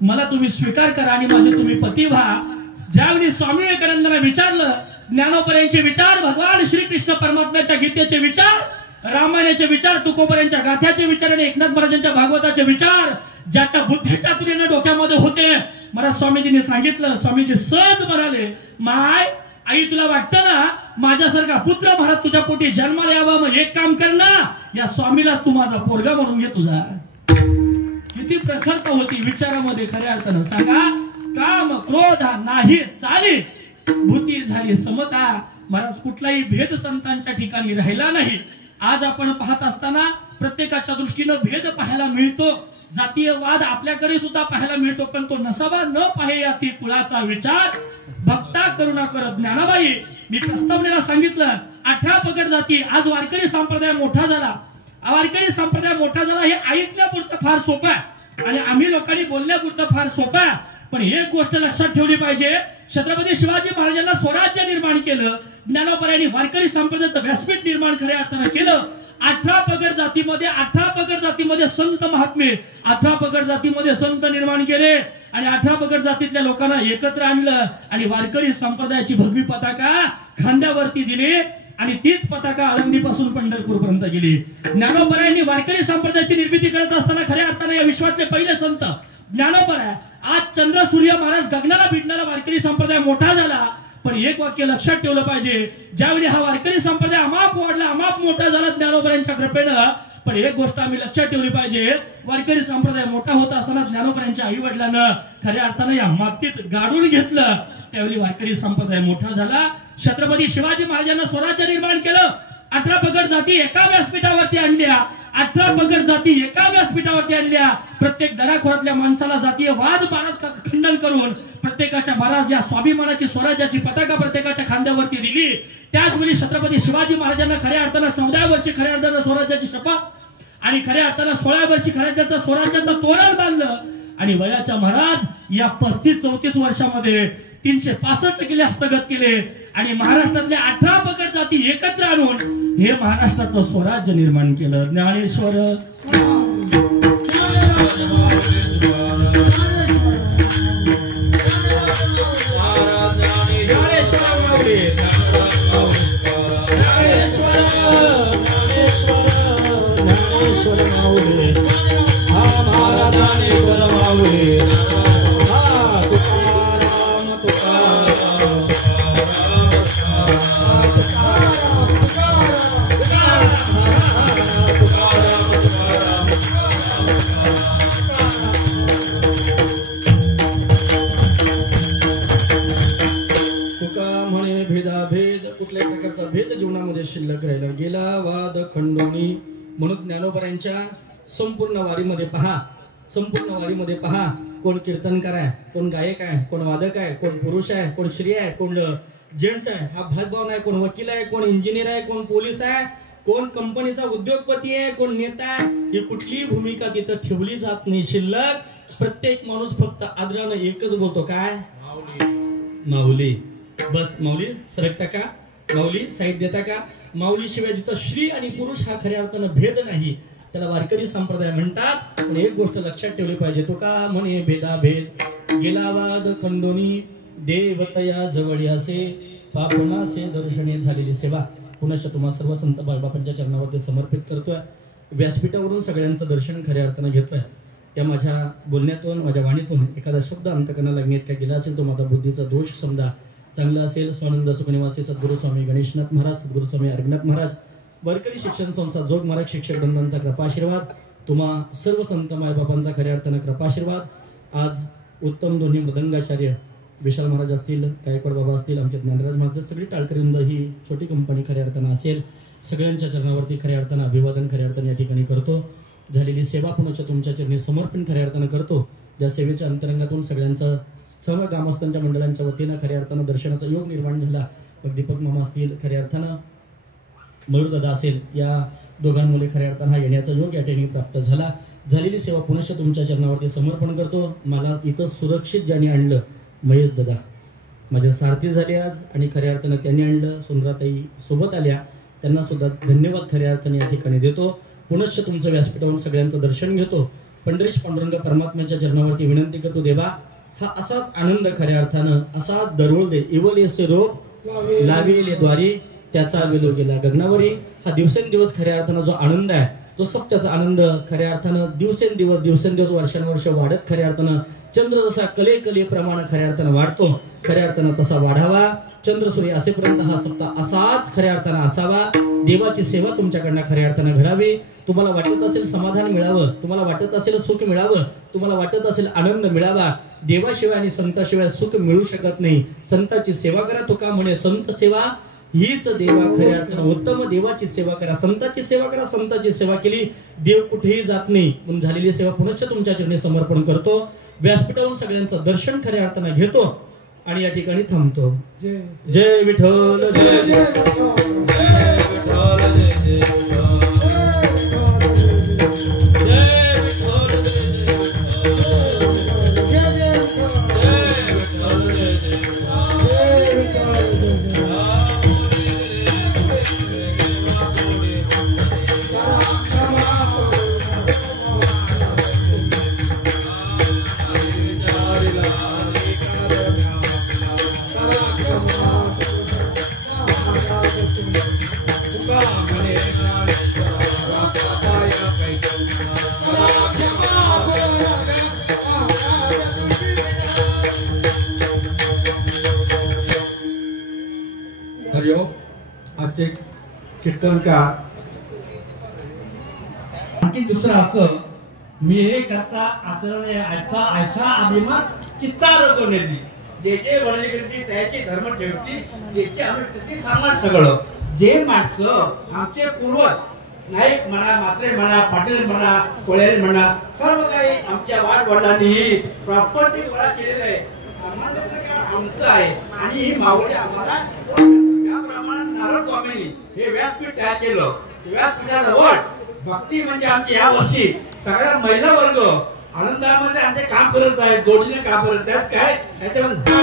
मला तुम्ही स्वीकार करा आणि माझे तुम्ही पती व्हा. ज्यावेळी स्वामी विवेकानंदांना विचारलं, ज्ञानोबऱ्यांचे विचार, भगवान श्रीकृष्ण परमात्म्याच्या गीतेचे विचार, रामायणाचे विचार, तुकोबऱ्यांच्या गाथ्याचे विचार आणि एकनाथ महाराजांच्या भागवताचे विचार ज्याच्या बुद्धिचातुर्याने डोक्यामध्ये होते, मला स्वामीजींनी सांगितलं. स्वामीजी सहज म्हणाले, माय आई तुला वाटतं ना माझ्यासारखा पुत्र महाराज तुझ्या पोटी जन्माला यावा, मग एक काम कर ना, या स्वामीला तू माझा पोरगा म्हणून घे तुझा. किती प्रखरता होती विचारामध्ये खऱ्या अर्थानं. सांगा, काम क्रोध नाही चाली, भूती झाली समता. महाराज कुठलाही भेद संतांच्या ठिकाणी राहिला नाही. आज आपण पाहत असताना प्रत्येकाच्या दृष्टीनं भेद पाहायला मिळतो, जातीयवाद आपल्याकडे सुद्धा पाहायला मिळतो, पण तो नसावा न पाहे या ती कुळाचा विचार. भक्ता करुणा करत ज्ञानाबाई, मी प्रस्तावनेला सांगितलं 18 पगड जाती. आज वारकरी संप्रदाय मोठा झाला. वारकरी संप्रदाय मोठा झाला हे ऐकण्यापुरतं फार सोपं आहे आणि आम्ही लोकांनी बोलण्यापुरतं फार सोपं आहे. पण एक गोष्ट लक्षात ठेवली पाहिजे, छत्रपती शिवाजी महाराजांना स्वराज्य निर्माण केलं, ज्ञानोबऱ्यांनी वारकरी संप्रदायाचं व्यासपीठ निर्माण खऱ्या अर्थानं केलं. 18 पगड जातीमध्ये संत महात्मे, 18 पगड जातीमध्ये संत निर्माण केले आणि 18 पगड जातीतल्या लोकांना एकत्र आणलं आणि वारकरी संप्रदायाची भगवी पताका खांद्यावरती दिली आणि तीच पताका आळंदीपासून पंढरपूर पर्यंत गेली. ज्ञानोबऱ्यांनी वारकरी संप्रदायाची निर्मिती करत असताना खऱ्या अर्थानं या विश्वातले पहिले संत ज्ञानोबराय. आज चंद्र सूर्य महाराज गगनाला भिडणारा वारकरी संप्रदाय मोठा झाला, पण एक वाक्य लक्षात ठेवलं पाहिजे, ज्यावेळी हा वारकरी संप्रदाय अमाप वाढला, अमाप मोठा झाला ज्ञानोबऱ्यांच्या कृपेनं, पण एक गोष्ट आम्ही लक्षात ठेवली पाहिजे, वारकरी संप्रदाय मोठा होत असताना ज्ञानोबऱ्यांच्या आई वडिलांना खऱ्या अर्थानं या मातीत गाडून घेतलं. त्यावेळी वारकरी संप्रदाय मोठा झाला. छत्रपती शिवाजी महाराजांना स्वराज्य निर्माण केलं. 18 पगड जाती एका व्यासपीठावरती आणल्या. 18 पगड जाती एका व्यासपीठावरती आणल्या. प्रत्येक दराखोरातल्या माणसाला जातीय वाद खंडन करून प्रत्येकाच्या महाराज या स्वाभिमानाची स्वराज्याची पताका प्रत्येकाच्या खांद्यावरती दिली. त्याचवेळी छत्रपती शिवाजी महाराजांना खऱ्या अर्थानं 14 वर्षी खऱ्या अर्थानं स्वराज्याची शपथ आणि खऱ्या अर्थानं 16 वर्षी खऱ्या अर्थानं स्वराज्याचं तोरण बांधलं आणि वयाच्या महाराज या 35-34 वर्षामध्ये 365 किल्ले हस्तगत केले आणि महाराष्ट्रातल्या 18 पगड जाती एकत्र आणून हे महाराष्ट्राचं स्वराज्य निर्माण केलं. ज्ञानेश्वर शिल्लक राहिला गेला वाद खंडोनी. म्हणून ज्ञानोबऱ्यांच्या संपूर्ण वारीमध्ये पहा, कोण कीर्तनकार आहे, कोण गायक आहे, कोण वादक आहे, कोण पुरुष आहे, कोण स्त्री आहे, कोण जेंट्स आहे, हा भेदभाव नाही. कोण वकील आहे, कोण इंजिनियर आहे, कोण पोलीस आहे, कोण कंपनीचा उद्योगपती आहे, कोण नेता आहे, ही कुठलीही भूमिका तिथं ठेवली जात नाही. शिल्लक प्रत्येक माणूस फक्त आदरानं एकच बोलतो, काय माऊली. बस माऊली सरकता का, माऊली साईड देता का. माऊली शिवाय जिथं स्त्री आणि पुरुष हा खऱ्या अर्थानं भेद नाही, त्याला वारकरी संप्रदाय म्हणतात. पण एक गोष्ट लक्षात ठेवली पाहिजे, तुका म्हणे भेदाभेद गेला वाद खंडोनी, देवतया जवळ असे पापणासे दर्शने झालेली सेवा. पुन्हा तुम्हा सर्व संत बाबांच्या चरणावरती समर्पित करतोय. व्यासपीठावरून सगळ्यांचं दर्शन खऱ्या अर्थानं घेतोय. त्या माझ्या बोलण्यातून माझ्या वाणीतून एखादा शब्द अंतकरणाला लागण्यात काय गेला असेल तो माझा बुद्धीचा दोष समजा. चांगला असेल स्वानंद सुखनिवासी सद्गुरू स्वामी गणेशनाथ महाराज, सद्गुरू स्वामी अर्घनाथ महाराज, वारकरी शिक्षण संस्था जोग महाराज शिक्षक बंधांचा कृपा आशीर्वाद, तुम्हा सर्व संत मायबापांचा खऱ्या अर्थानं कृपाशीर्वाद। आज उत्तम दोन्ही मृदंगाचार्य विशाल महाराज असतील, गायकवाड बाबा असतील, आमचे ज्ञानराज महाराज, सगळी टाळकरीवृंद ही छोटी कंपनी खऱ्या अर्थानं असेल, सगळ्यांच्या चरणावरती खऱ्या अर्थानं अभिवादन खऱ्या अर्थानं या ठिकाणी करतो। झालेली सेवा पुन्हा तुमच्या चरणी समर्पण खऱ्या अर्थानं करतो। ज्या सेवेच्या अंतरंगातून सगळ्यांचा सर्व ग्रामस्थांच्या मंडळांच्या वतीनं खऱ्या अर्थानं दर्शनाचा योग निर्माण झाला। मग दीपक मामा असतील, खऱ्या अर्थानं मयूरदादा असेल, या दोघांमुळे खऱ्या अर्थानं हा येण्याचा योग या ठिकाणी प्राप्त झाला। झालेली सेवा पुनश्च तुमच्या चरणावरती समर्पण करतो। मला इथं सुरक्षित ज्यांनी आणलं महेश दादा माझ्या सारथी झाले आज, आणि खऱ्या अर्थानं त्यांनी आणलं। सुंदराताई सोबत आल्या, त्यांना सुद्धा धन्यवाद खऱ्या अर्थाने या ठिकाणी देतो। पुनश्च तुमचं व्यासपीठावरून सगळ्यांचं दर्शन घेतो। पंढरीश पांडुरंग परमात्म्याच्या चरणावरती विनंती करतो, देवा हा असाच आनंद खऱ्या अर्थानं असाच दरवळ दे। इवलेसे रोप लाविले द्वारी त्याचा विलो गेला गगनावरी। हा दिवसेंदिवस खऱ्या अर्थानं जो आनंद आहे, तो सत्याचा आनंद खऱ्या अर्थानं दिवसेंदिवस वर्षानुवर्ष वाढत खऱ्या अर्थानं चंद्र जसा कले कले प्रमाण खऱ्या अर्थानं वाढतो, खऱ्या अर्थानं तसा वाढावा। चंद्र सूर्य असेपर्यंत हा सप्ताह असाच खऱ्या अर्थानं असावा। देवाची सेवा तुमच्याकडनं खऱ्या अर्थानं घडावी। तुम्हाला वाटत असेल समाधान मिळावं, तुम्हाला वाटत असेल सुख मिळावं, तुम्हाला वाटत असेल आनंद मिळावा, देवाशिवाय आणि संताशिवाय सुख मिळू शकत नाही। संताची सेवा करा, तुका म्हणे संत सेवा हीच देवा खऱ्या अर्थानं उत्तम। देवाची सेवा करा, संताची सेवा करा, संताची सेवा केली देव कुठेही जात नाही। म्हणून झालेली सेवा पुनश्च तुमच्या चरणी समर्पण करतो। व्यासपीठावरून सगळ्यांचं दर्शन खऱ्या अर्थानं घेतो आणि या ठिकाणी थांबतो। जय विठ्ठल, जय जय आजचे कीर्तनकार आणखी दुसरं असं मी हे करता आचरण ऐसा अभिमान चित्ता रचवलेली जे जे वर्णने करते त्याची धर्म ठेवती, त्याची अनुष्ठिती सामान सगळं। जे माणसं आमचे पूर्वज नाईक म्हणा, म्हात्रे म्हणा, पाटील म्हणा, कोळ्यारी म्हणा, सर्व काही आमच्या वाडवडिलांनी प्रॉपर्टी गोळा केलेलं आहे। सामान्य आमचं आहे आणि ही मावळी आम्हाला त्याप्रमाणे नारळ स्वामींनी हे व्यासपीठ तयार केलं। व्यासपीठाजवळ भक्ती म्हणजे आमची या वर्षी सगळ्या महिला वर्ग आनंदामध्ये आमचे काम करत आहेत, जोडीने काम करत आहेत। काय त्याच्यामध्ये